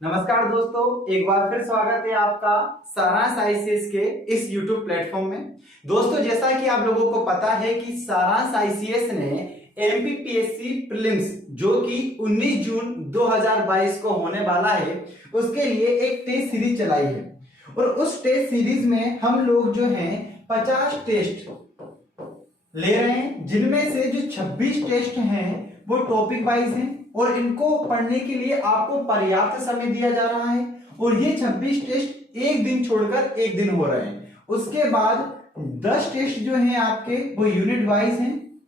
नमस्कार दोस्तों, एक बार फिर स्वागत है आपका सारांश आईसीएस के इस YouTube प्लेटफॉर्म में। दोस्तों, जैसा कि आप लोगों को पता है कि सारांश आईसीएस ने एमपीपीएससी प्रीलिम्स जो कि 19 जून 2022 को होने वाला है, उसके लिए एक टेस्ट सीरीज चलाई है। और उस टेस्ट सीरीज में हम लोग जो हैं 50 टेस्ट ले रहे हैं, जिनमें से जो 26 टेस्ट हैं वो टॉपिक वाइज हैं और इनको पढ़ने के लिए आपको पर्याप्त समय दिया जा रहा है। और ये 26 टेस्ट एक दिन छोड़कर एक दिन हो रहे हैं। उसके बाद 10 टेस्ट जो हैं आपके वो यूनिट वाइज हैं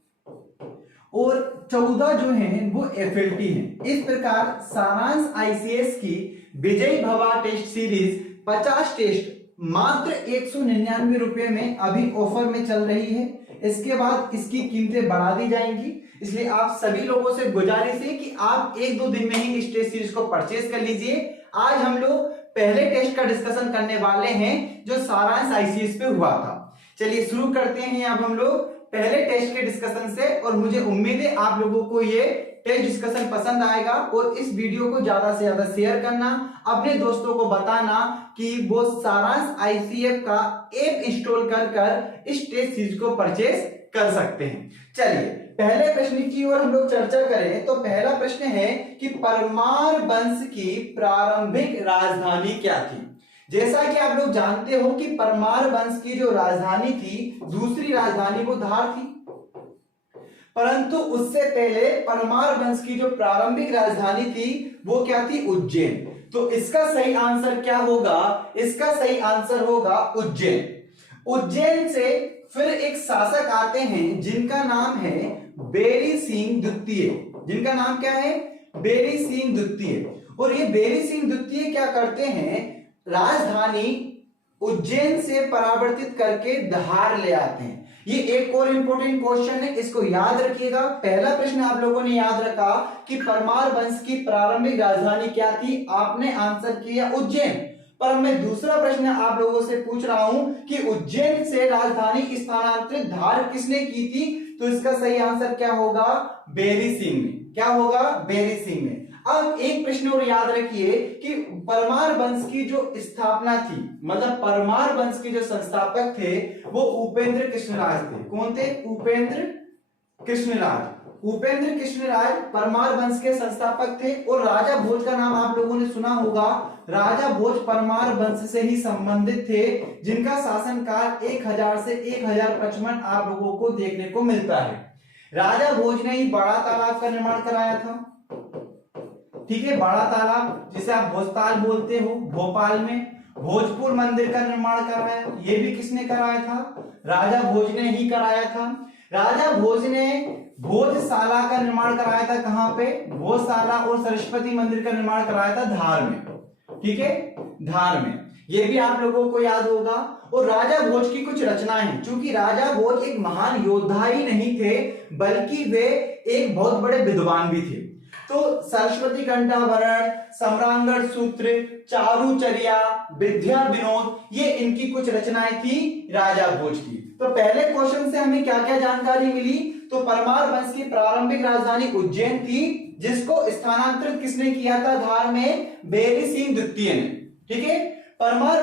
और 14 जो हैं वो एफएलटी हैं। इस प्रकार सारांश आईसीएस की विजय भवा टेस्ट सीरीज 50 टेस्ट मात्र 199 रुपए में अभी ऑफर में चल रही है। इसके बाद इसकी कीमतें बढ़ा दी जाएंगी, इसलिए आप सभी लोगों से गुजारिश है कि आप 1-2 दिन में ही इस टेस्ट सीरीज को परचेज कर लीजिए। आज हम लोग पहले टेस्ट का डिस्कशन करने वाले हैं जो सारांश आईसीएस पे हुआ था। चलिए शुरू करते हैं अब हम लोग पहले टेस्ट के डिस्कशन से। और मुझे उम्मीद है आप लोगों को ये टेस्ट डिस्कशन पसंद आएगा और इस वीडियो को ज्यादा से ज्यादा शेयर करना, अपने दोस्तों को बताना कि वो सारांश आईसीएस का ऐप इंस्टॉल कर इस टेस्ट सीरीज को परचेज कर सकते हैं। चलिए पहले प्रश्न की ओर हम लोग चर्चा करें तो पहला प्रश्न है कि परमार वंश की प्रारंभिक राजधानी क्या थी। जैसा कि आप लोग जानते हो कि परमार वंश की जो राजधानी थी, दूसरी राजधानी वो धार थी, परंतु उससे पहले परमार वंश की जो प्रारंभिक राजधानी थी वो क्या थी, उज्जैन। तो इसका सही आंसर क्या होगा, इसका सही आंसर होगा उज्जैन। उज्जैन से फिर एक शासक आते हैं जिनका नाम है बेरी सिंह द्वितीय। जिनका नाम क्या है, बेरी सिंह द्वितीय। और ये बेरी सिंह द्वितीय क्या करते हैं, राजधानी उज्जैन से परावर्तित करके धार ले आते हैं। ये एक और इंपॉर्टेंट क्वेश्चन है, इसको याद रखिएगा। पहला प्रश्न आप लोगों ने याद रखा कि परमार वंश की प्रारंभिक राजधानी क्या थी, आपने आंसर किया उज्जैन। पर मैं दूसरा प्रश्न आप लोगों से पूछ रहा हूं कि उज्जैन से राजधानी स्थानांतरित धार किसने की थी, तो इसका सही आंसर क्या होगा, बेरी सिंह ने। क्या होगा, बेरी सिंह ने। अब एक प्रश्न और याद रखिए कि परमार वंश की जो स्थापना थी, मतलब परमार वंश के जो संस्थापक थे वो उपेंद्र कृष्णराज थे। कौन थे, उपेंद्र कृष्णराज। उपेंद्र कृष्णराज परमार वंश के संस्थापक थे। और राजा भोज का नाम आप लोगों ने सुना होगा। राजा भोज परमार वंश से ही संबंधित थे, जिनका शासनकाल 1000 से 1055 आप लोगों को देखने को मिलता है। राजा भोज ने ही बड़ा तालाब का निर्माण कराया था। ठीक है, बड़ा तालाब जिसे आप भोजताल बोलते हो, भोपाल में भोजपुर मंदिर का निर्माण कराया, ये भी किसने कराया था, राजा भोज ने ही कराया था। राजा भोज ने भोजशाला का निर्माण कराया था, कहां पे, भोजशाला। और सरस्वती मंदिर का निर्माण कराया था धार में। ठीक है, धार में, ये भी आप लोगों को याद होगा। और राजा भोज की कुछ रचनाएं हैं। चूंकि राजा भोज एक महान योद्धा ही नहीं थे, बल्कि वे एक बहुत बड़े विद्वान भी थे। तो सरस्वती कंठाभरण, सम्रांगण सूत्र, चारुचर्या, विद्या विनोद, ये इनकी कुछ रचनाएं थी राजा भोज की। तो पहले क्वेश्चन से हमें क्या क्या जानकारी मिली, तो परमार वंश की प्रारंभिक राजधानी उज्जैन थी, जिसको स्थानांतरित किसने किया था धार में, बेरी सिंह द्वितीय ने। ठीक है, परमार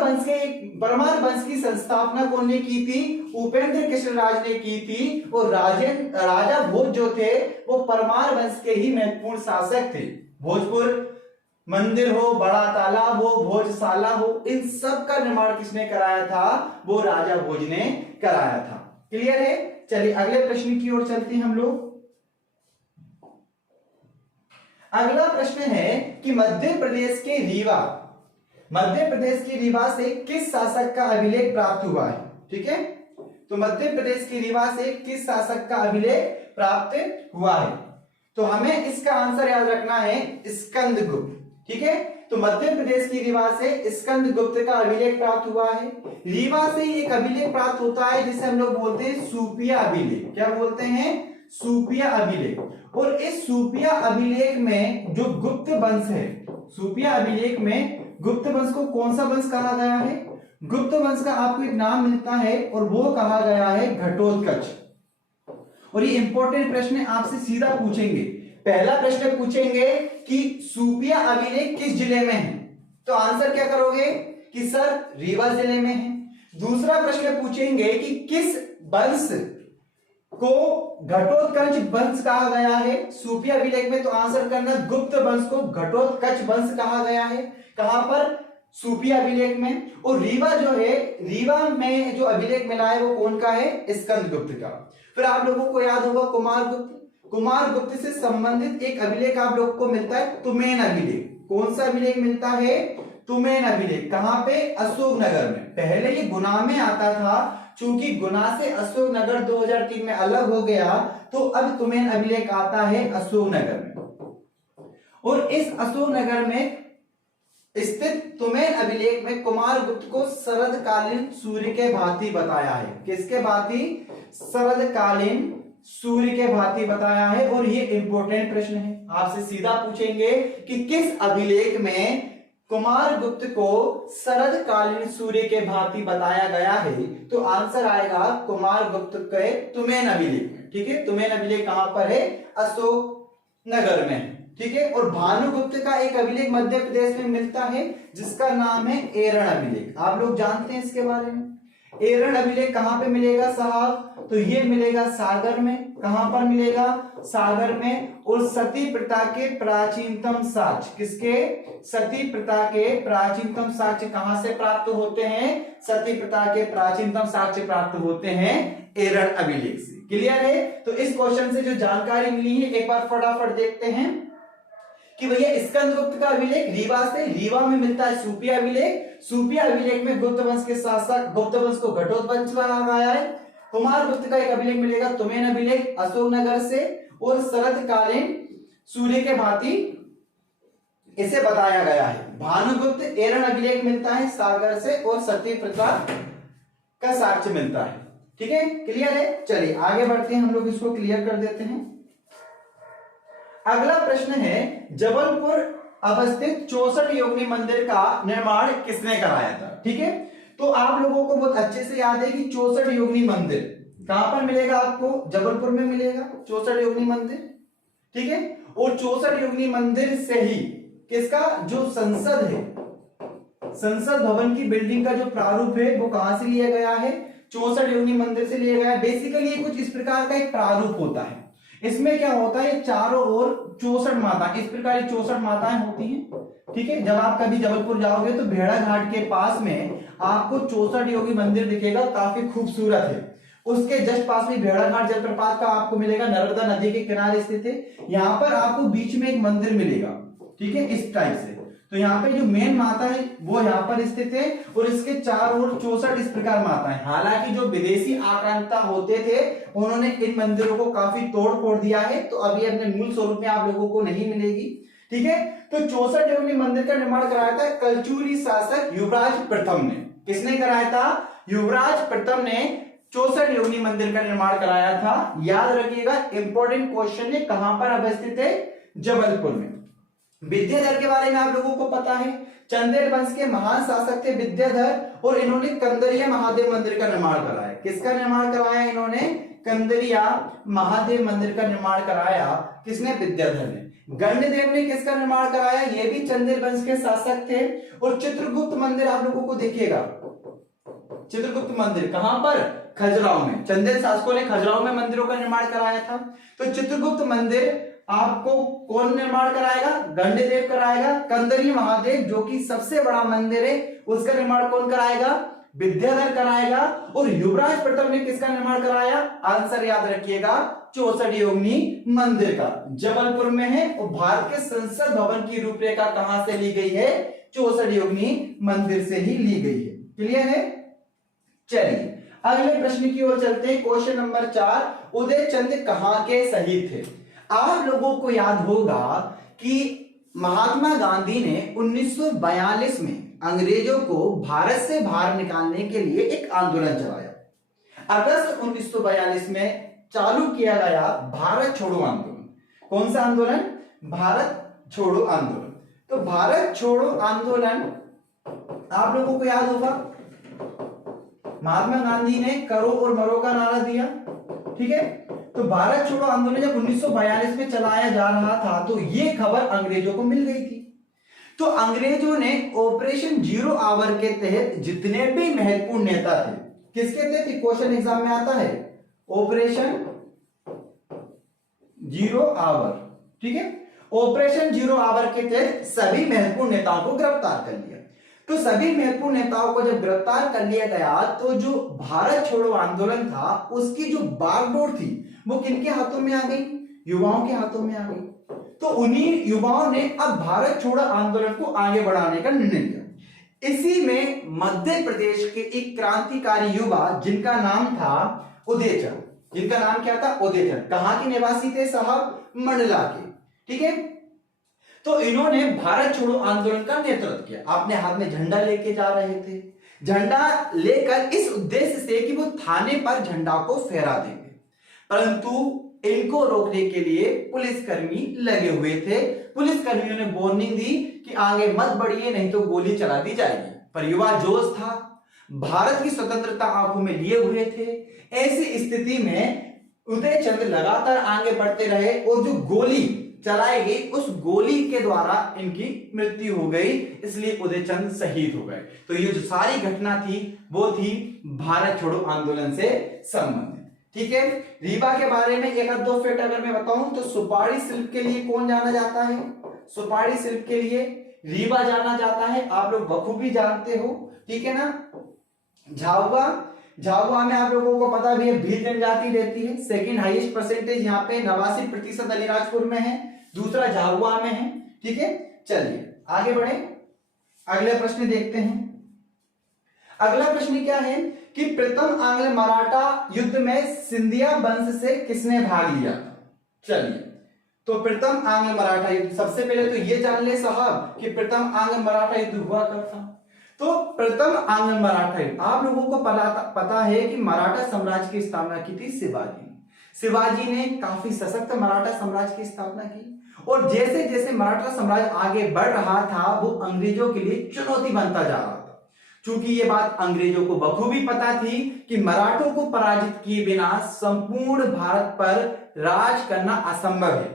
वंश की संस्थापना कौन ने की थी, उपेंद्र कृष्णराज ने की थी। और राजा भोज जो थे वो परमार वंश के ही महत्वपूर्ण शासक थे। भोजपुर मंदिर हो, बड़ा तालाब हो, भोजशाला हो, इन सब का निर्माण किसने कराया था, वो राजा भोज ने कराया था। क्लियर है। चलिए अगले प्रश्न की ओर चलते हैं हम लोग। अगला प्रश्न है कि मध्य प्रदेश के रीवा से किस शासक का अभिलेख प्राप्त हुआ है। ठीक है, तो मध्य प्रदेश की रीवा से किस शासक का अभिलेख प्राप्त हुआ है, तो हमें इसका आंसर याद रखना है, स्कंदगुप्त। ठीक है, तो मध्य प्रदेश की रीवा से स्कंदगुप्त का अभिलेख प्राप्त हुआ है। रीवा से एक अभिलेख प्राप्त होता है जिसे हम लोग बोलते हैं सूपिया अभिलेख। क्या बोलते हैं, सूपिया अभिलेख। और इस सूपिया अभिलेख में जो गुप्त वंश है, सूपिया अभिलेख में गुप्त वंश को कौन सा वंश कहा गया है, गुप्त वंश का आपको एक नाम मिलता है और वो कहा गया है घटोत्कच। और ये इंपॉर्टेंट प्रश्न आपसे सीधा पूछेंगे, पहला प्रश्न पूछेंगे कि सूपिया अभिलेख किस जिले में है, तो आंसर क्या करोगे कि सर रीवा जिले में है। दूसरा प्रश्न पूछेंगे कि किस वंश को घटोत्कच वंश कहा गया है सूफिया अभिलेख में, तो आंसर करना गुप्त वंश को घटोत्कच वंश कहा गया है। कहां पर, सूफिया अभिलेख में। और रीवा जो है, रीवा में जो अभिलेख मिला है वो कौन का है, स्कंदगुप्त का। फिर आप लोगों को याद होगा कुमारगुप्त, कुमारगुप्त से संबंधित एक अभिलेख आप लोगों को मिलता है तुमेन अभिलेख। कौन सा अभिलेख मिलता है, तुमेन अभिलेख। कहां पे, अशोकनगर में। पहले ये गुना में आता था, चूंकि गुना से अशोकनगर 2003 में अलग हो गया, तो अब तुमेन अभिलेख आता है अशोकनगर में। और इस अशोकनगर में स्थित तुमेन अभिलेख में कुमारगुप्त को शरदकालीन सूर्य के भांति बताया है। किसके भांति, शरदकालीन सूर्य के भांति बताया है। और ये इंपॉर्टेंट प्रश्न है, आपसे सीधा पूछेंगे कि किस अभिलेख में कुमारगुप्त को शरदकालीन सूर्य के भांति बताया गया है, तो आंसर आएगा कुमारगुप्त के तुमेन अभिलेख में। ठीक है, तुमेन अभिलेख कहां पर है, अशोकनगर में। ठीक है, और भानुगुप्त का एक अभिलेख मध्य प्रदेश में मिलता है जिसका नाम है एरण अभिलेख। आप लोग जानते हैं इसके बारे में। एरण अभिलेख कहां पे मिलेगा साहब, तो ये मिलेगा सागर में। कहां पर मिलेगा, सागर में। और सती प्रथा के प्राचीनतम साक्ष्य, किसके, सती प्रथा के प्राचीनतम साक्ष्य कहां से प्राप्त होते हैं, सती प्रथा के प्राचीनतम साक्ष्य प्राप्त होते हैं एरण अभिलेख से। क्लियर है, तो इस क्वेश्चन से जो जानकारी मिली है एक बार फटाफट देखते हैं कि भैया स्कंदगुप्त का अभिलेख रीवा से, रीवा में मिलता है सूफिया अभिलेख। सूफिया अभिलेख में गुप्त वंश के साथ साथ गुप्त वंश को घटोत्कच कहा गया है। कुमारगुप्त का एक अभिलेख मिलेगा तुमेन अभिलेख अशोकनगर से, और शरदकालीन सूर्य के भांति इसे बताया गया है। भानुगुप्त एरण अभिलेख मिलता है सागर से, और सती प्रथा का साक्ष्य मिलता है। ठीक है, क्लियर है। चलिए आगे बढ़ते हैं, हम लोग इसको क्लियर कर देते हैं। अगला प्रश्न है, जबलपुर अवस्थित 64 योगिनी मंदिर का निर्माण किसने कराया था। ठीक है, तो आप लोगों को बहुत अच्छे से याद है कि 64 योगिनी मंदिर कहां पर मिलेगा, आपको जबलपुर में मिलेगा 64 योगिनी मंदिर। ठीक है, और 64 योगिनी मंदिर से ही किसका जो संसद है, संसद भवन की बिल्डिंग का जो प्रारूप है वो कहां से लिया गया है, 64 योगिनी मंदिर से लिया गया है। बेसिकली ये कुछ इस प्रकार का एक प्रारूप होता है। इसमें क्या होता है, चारों ओर 64 माता, इस प्रकार 64 माताएं होती हैं। ठीक है, जब आप कभी जबलपुर जाओगे तो भेड़ा घाट के पास में आपको 64 योगी मंदिर दिखेगा, काफी खूबसूरत है। उसके जस्ट पास में भेड़ा घाट जलप्रपात का आपको मिलेगा, नर्मदा नदी के किनारे स्थित है। यहाँ पर आपको बीच में एक मंदिर मिलेगा। ठीक है, इस टाइप से। तो यहाँ पे जो मेन माता है वो यहाँ पर स्थित है, और इसके चारों ओर 64 इस प्रकार माताएं। हालांकि जो विदेशी आक्रांता होते थे उन्होंने इन मंदिरों को काफी तोड़ फोड़ दिया है, तो अभी अपने मूल स्वरूप में आप लोगों को नहीं मिलेगी। ठीक है, तो 64 योगिनी मंदिर का निर्माण कराया था कलचुरी शासक युवराज प्रथम ने। किसने कराया था, युवराज प्रथम ने 64 योगिनी मंदिर का निर्माण कराया था। याद रखिएगा, इंपॉर्टेंट क्वेश्चन है, कहां पर अवस्थित है, जबलपुर में। विद्याधर के बारे में आप लोगों को पता है, चंदेल वंश के महान शासक थे विद्याधर, और इन्होंने कंदरिया महादेव मंदिर का निर्माण कराया। किसका निर्माण कराया इन्होंने, कंदरिया महादेव मंदिर का निर्माण कराया। किसने, विद्याधर ने। गण्यदेव ने किसका निर्माण कराया, ये भी चंदेल वंश के शासक थे। और चित्रगुप्त मंदिर आप लोगों को दिखेगा, चित्रगुप्त मंदिर कहां पर, खजुराहो में। चंदेल शासकों ने खजुराहो में मंदिरों का निर्माण कराया था। तो चित्रगुप्त मंदिर आपको कौन निर्माण कराएगा, गण्यदेव कराएगा। कंदरी महादेव जो कि सबसे बड़ा मंदिर है उसका निर्माण कौन कराएगा, विद्याधर कराएगा। और युवराज प्रथम ने किसका निर्माण कराया, आंसर याद रखिएगा 64 योगिनी मंदिर का। जबलपुर में है, और भारत के संसद भवन की रूपरेखा कहां से ली गई है, 64 योगिनी मंदिर से ही ली गई है। क्लियर है। चलिए अगले प्रश्न की ओर चलते हैं। क्वेश्चन नंबर 4, उदय चंद कहां के शहीद थे। आप लोगों को याद होगा कि महात्मा गांधी ने 1942 में अंग्रेजों को भारत से बाहर निकालने के लिए एक आंदोलन चलाया। अगस्त 1942 में चालू किया गया भारत छोड़ो आंदोलन। कौन सा आंदोलन, भारत छोड़ो आंदोलन। तो भारत छोड़ो आंदोलन आप लोगों को याद होगा, महात्मा गांधी ने करो और मरो का नारा दिया। ठीक है, तो भारत छोड़ो आंदोलन जब 1942 में चलाया जा रहा था तो ये खबर अंग्रेजों को मिल गई थी। तो अंग्रेजों ने ऑपरेशन जीरो आवर के तहत जितने भी महत्वपूर्ण नेता थे, किसके तहत क्वेश्चन एग्जाम में आता है, ऑपरेशन जीरो आवर, ठीक है, ऑपरेशन जीरो आवर के तहत सभी महत्वपूर्ण नेताओं को गिरफ्तार कर लिया। तो सभी महत्वपूर्ण नेताओं को जब गिरफ्तार कर लिया गया तो जो भारत छोड़ो आंदोलन था उसकी जो बागडोर थी वो किनके हाथों में आ गई, युवाओं के हाथों में आ गई। तो उन्हीं युवाओं ने अब भारत छोड़ो आंदोलन को आगे बढ़ाने का निर्णय लिया। इसी में मध्य प्रदेश के एक क्रांतिकारी युवा जिनका नाम था उदयचंद, जिनका नाम क्या था, उदयचंद, कहां के निवासी थे साहब, मंडला के, ठीक है। तो इन्होंने भारत छोड़ो आंदोलन का नेतृत्व किया, अपने हाथ में झंडा लेके जा रहे थे, झंडा लेकर इस उद्देश्य से कि वो थाने पर झंडा को फहरा देंगे, परंतु इनको रोकने के लिए पुलिसकर्मी लगे हुए थे। पुलिसकर्मियों ने वार्निंग दी कि आगे मत बढ़िए नहीं तो गोली चला दी जाएगी, पर युवा जोश था, भारत की स्वतंत्रता आंखों में लिए हुए थे। ऐसी स्थिति में उदयचंद लगातार आगे बढ़ते रहे और जो गोली चलाई गई उस गोली के द्वारा इनकी मृत्यु हो गई, इसलिए उदयचंद शहीद हो गए। तो ये जो सारी घटना थी वो थी भारत छोड़ो आंदोलन से संबंधित, ठीक है। रीवा के बारे में एक दो फैक्ट अगर मैं बताऊं तो सुपारी शिल्प के लिए कौन जाना जाता है, सुपारी शिल्प के लिए रीवा जाना जाता है, आप लोग बखूबी जानते हो, ठीक है ना। झाबुआ, झाबुआ में आप लोगों को पता भी है भील जनजाति रहती है, सेकंड हाईएस्ट परसेंटेज यहाँ पे 89% अलीराजपुर में है, दूसरा झाबुआ में है, ठीक है। चलिए आगे बढ़े, अगले प्रश्न देखते हैं। अगला प्रश्न क्या है कि प्रथम आंग्ल मराठा युद्ध में सिंधिया वंश से किसने भाग लिया। चलिए तो प्रथम आंग्ल मराठा युद्ध, सबसे पहले तो ये जान ले साहब कि प्रथम आंग्ल मराठा युद्ध हुआ कब था। तो प्रथम आंग्ल मराठा युद्ध, आप लोगों को पता है कि मराठा साम्राज्य की स्थापना की थी शिवाजी ने काफी सशक्त मराठा साम्राज्य की स्थापना की, और जैसे जैसे मराठा साम्राज्य आगे बढ़ रहा था वो अंग्रेजों के लिए चुनौती बनता जा रहा था। चूंकि ये बात अंग्रेजों को बखूबी पता थी कि मराठों को पराजित किए बिना संपूर्ण भारत पर राज करना असंभव है,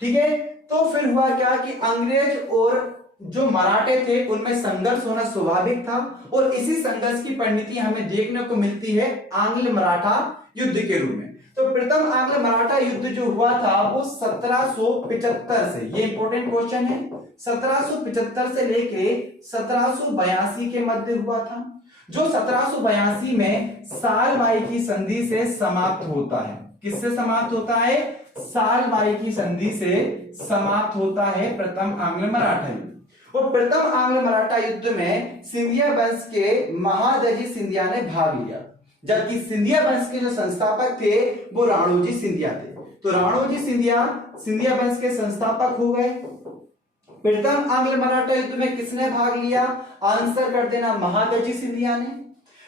ठीक है। तो फिर हुआ क्या कि अंग्रेज और जो मराठे थे उनमें संघर्ष होना स्वाभाविक था, और इसी संघर्ष की परिणति हमें देखने को मिलती है आंग्ल मराठा युद्ध के रूप में। तो प्रथम आंग्ल मराठा युद्ध जो हुआ था वो 1775 से, ये इंपॉर्टेंट क्वेश्चन है, 1775 से लेके 1782 के मध्य हुआ था, जो 1782 में सालबाई की संधि से समाप्त होता है। किससे समाप्त होता है, सालबाई की संधि से समाप्त होता है प्रथम आंग्ल मराठा युद्ध। और प्रथम आंग्ल मराठा युद्ध में सिंधिया वंश के महादजी सिंधिया ने भाग लिया, जबकि सिंधिया वंश के जो संस्थापक थे वो राणोजी सिंधिया थे। तो राणोजी सिंधिया वंश के संस्थापक हो गए। प्रथम आंग्ल मराठा युद्ध में किसने भाग लिया, आंसर कर देना, महादजी सिंधिया ने।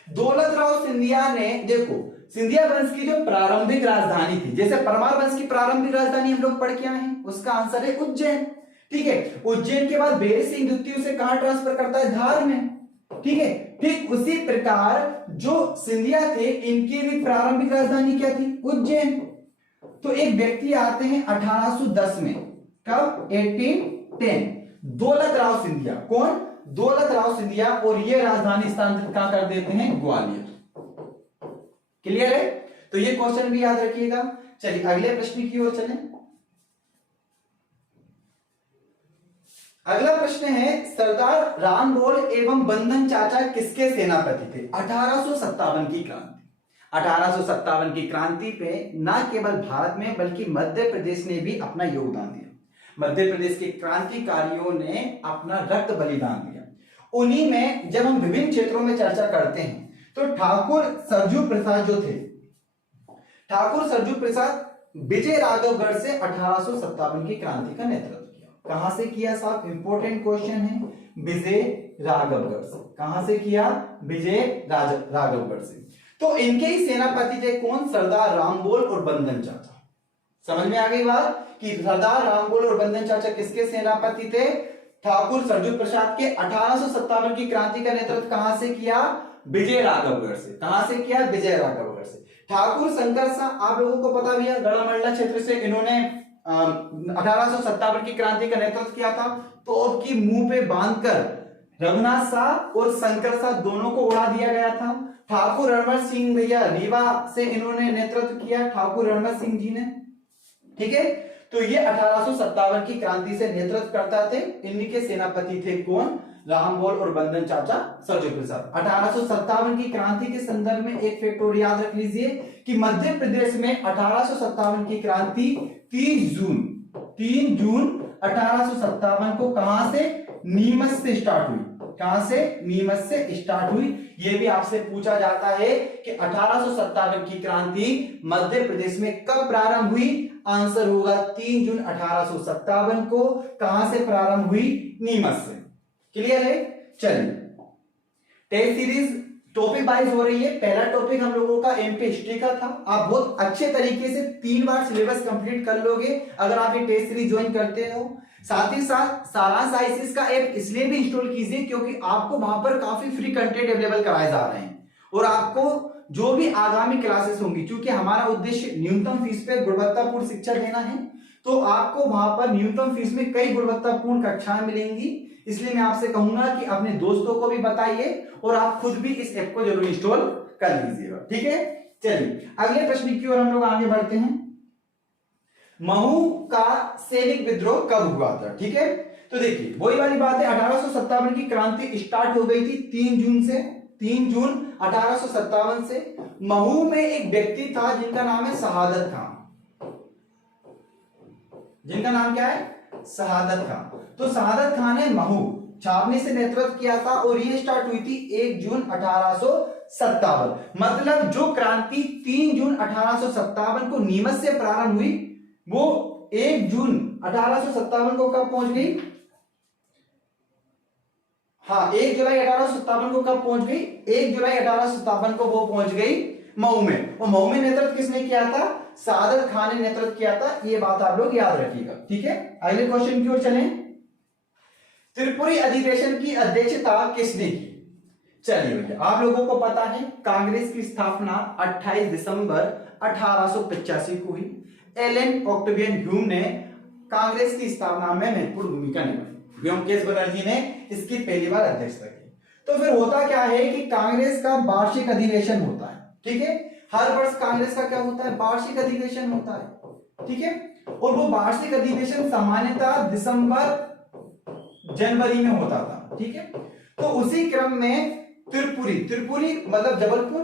दौलतराव सिंधिया ने, देखो सिंधिया वंश की जो प्रारंभिक राजधानी थी, जैसे परमार वंश की प्रारंभिक राजधानी हम लोग पढ़ के आए हैं, उसका आंसर है उज्जैन, ठीक है। उज्जैन के बाद बेर सिंह द्वितीय उसे कहां ट्रांसफर करता है, धार में, ठीक है। ठीक उसी प्रकार जो सिंधिया थे इनकी भी प्रारंभिक राजधानी क्या थी, उज्जैन। तो एक व्यक्ति आते हैं 1810 में, कब, 1810, दौलतराव सिंधिया, कौन, दौलतराव सिंधिया, और ये राजधानी स्थानांतरित कहां कर देते हैं, ग्वालियर। क्लियर है, तो ये क्वेश्चन भी याद रखिएगा। चलिए अगले प्रश्न की ओर चलें। अगला प्रश्न है सरदार रामबोल एवं बंधन चाचा किसके सेनापति थे। 1857 की क्रांति, 1857 की क्रांति पे न केवल भारत में बल्कि मध्य प्रदेश ने भी अपना योगदान दिया। मध्य प्रदेश के क्रांतिकारियों ने अपना रक्त बलिदान दिया। उन्हीं में जब हम विभिन्न क्षेत्रों में चर्चा करते हैं तो ठाकुर सरजू प्रसाद जो थे, ठाकुर सरजू प्रसाद विजय राघवगढ़ से 1857 की क्रांति का नेतृत्व किया। कहां से किया साहब, इंपॉर्टेंट क्वेश्चन है, विजय राघवगढ़ से। कहां से किया, विजय राघवगढ़ से। तो इनके ही सेनापति थे कौन, सरदार रामबोल और बंधन चाचा। समझ में आ गई बात कि सरदार रामबोल और बंधन चाचा किसके सेनापति थे, ठाकुर सरजू प्रसाद के। 1857 की क्रांति का नेतृत्व कहां से किया, विजय राघवगढ़ से। कहां से किया? विजय राघवगढ़ से। ठाकुर शंकर शाह आप लोगों को पता भी है, गढ़मंडला क्षेत्र से इन्होंने 1857 की क्रांति का नेतृत्व किया था। तोप की मुंह पे बांधकर रघुनाथ शाह और शंकर शाह दोनों को उड़ा दिया गया था। ठाकुर रणवंत सिंह भैया रीवा से इन्होंने नेतृत्व किया, ठाकुर रणवंत सिंह जी ने। ठीक है, तो ये 1857 की क्रांति से नेतृत्व करता थे। इनके सेनापति थे कौन? रामबोल और बंदन चाचा सरजू प्रसाद। 1857 की क्रांति के संदर्भ में एक फैक्ट और याद रख लीजिए कि मध्य प्रदेश में 1857 की क्रांति 3 जून 1857 को कहां से? नीमच से स्टार्ट हुई। कहां से? नीमच से स्टार्ट हुई। यह भी आपसे पूछा जाता है कि 1857 की क्रांति मध्य प्रदेश में कब प्रारंभ हुई? आंसर होगा 3 जून 1857 को। कहां से प्रारंभ हुई? नीमच से। क्लियर है? चलिए, टेस्ट सीरीज टॉपिक वाइज हो रही है। पहला टॉपिक हम लोगों का एमपी हिस्ट्री का था। आप बहुत अच्छे तरीके से 3 बार सिलेबस कंप्लीट कर लोगे अगर आप ये टेस्ट सीरीज ज्वाइन करते हो। साथ ही साथ सारांश आईसीएस का ऐप इसलिए भी इंस्टॉल कीजिए क्योंकि आपको वहां पर काफी फ्री कंटेंट अवेलेबल कराए जा रहे हैं और आपको जो भी आगामी क्लासेस होंगी, क्योंकि हमारा उद्देश्य न्यूनतम फीस पे गुणवत्तापूर्ण शिक्षा देना है, तो आपको वहां पर न्यूनतम फीस में कई गुणवत्तापूर्ण कक्षाएं मिलेंगी। इसलिए मैं आपसे कहूंगा कि अपने दोस्तों को भी बताइए और आप खुद भी इस ऐप को जरूर इंस्टॉल कर लीजिएगा। ठीक है, चलिए अगले प्रश्न की ओर हम लोग आगे बढ़ते हैं। महू का सैनिक विद्रोह कब हुआ था? ठीक है, तो देखिए वही वाली बात है, 1857 की क्रांति स्टार्ट हो गई थी 3 जून 1857 से। महू में एक व्यक्ति था जिनका नाम है शहादत खान। जिनका नाम क्या है? शहादत खान। तो शहादत खान ने महू छावनी से नेतृत्व किया था और ये स्टार्ट हुई थी 1 जून 1857। मतलब जो क्रांति 3 जून 1857 को नीमच से प्रारंभ हुई वो 1 जून 1857 को कब पहुंच गई? हाँ, 1 जुलाई 1857 को कब पहुंच गई? 1 जुलाई 1857 को वो पहुंच गई मऊ में। और मऊ में नेतृत्व किसने किया था? शहादत खान ने नेतृत्व किया था। ये बात आप लोग याद रखिएगा। ठीक है, अगले क्वेश्चन की ओर चलें। त्रिपुरी अधिवेशन की अध्यक्षता किसने की? चलिए भैया, आप लोगों को पता है कांग्रेस की स्थापना 28 दिसंबर 1885 को हुई। एलन ऑक्टेवियन ह्यूम ने कांग्रेस की स्थापना में महत्वपूर्ण भूमिका निभाई। व्योमकेश बनर्जी ने इसकी पहली बार अध्यक्षता की। तो फिर होता क्या है कि कांग्रेस का वार्षिक अधिवेशन होता है। ठीक है, हर वर्ष कांग्रेस का क्या होता है? वार्षिक अधिवेशन होता है। ठीक है, और वो वार्षिक अधिवेशन सामान्यतः दिसंबर जनवरी में होता था। ठीक है, तो उसी क्रम में त्रिपुरी मतलब जबलपुर,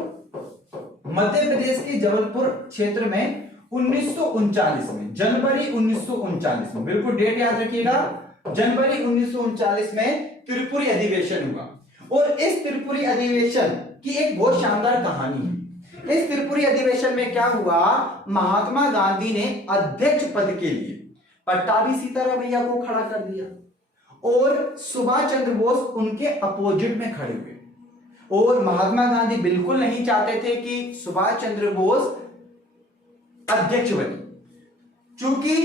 मध्य प्रदेश के जबलपुर क्षेत्र में 1939 में, जनवरी 1939 में, बिल्कुल डेट याद रखिएगा, जनवरी 1939 में त्रिपुरी अधिवेशन हुआ। और इस त्रिपुरी अधिवेशन की एक बहुत शानदार कहानी है। इस त्रिपुरी अधिवेशन में क्या हुआ? महात्मा गांधी ने अध्यक्ष पद के लिए पट्टाभी सीताराम भैया को खड़ा कर दिया और सुभाष चंद्र बोस उनके अपोजिट में खड़े हुए। और महात्मा गांधी बिल्कुल नहीं चाहते थे कि सुभाष चंद्र बोस अध्यक्ष बने, क्योंकि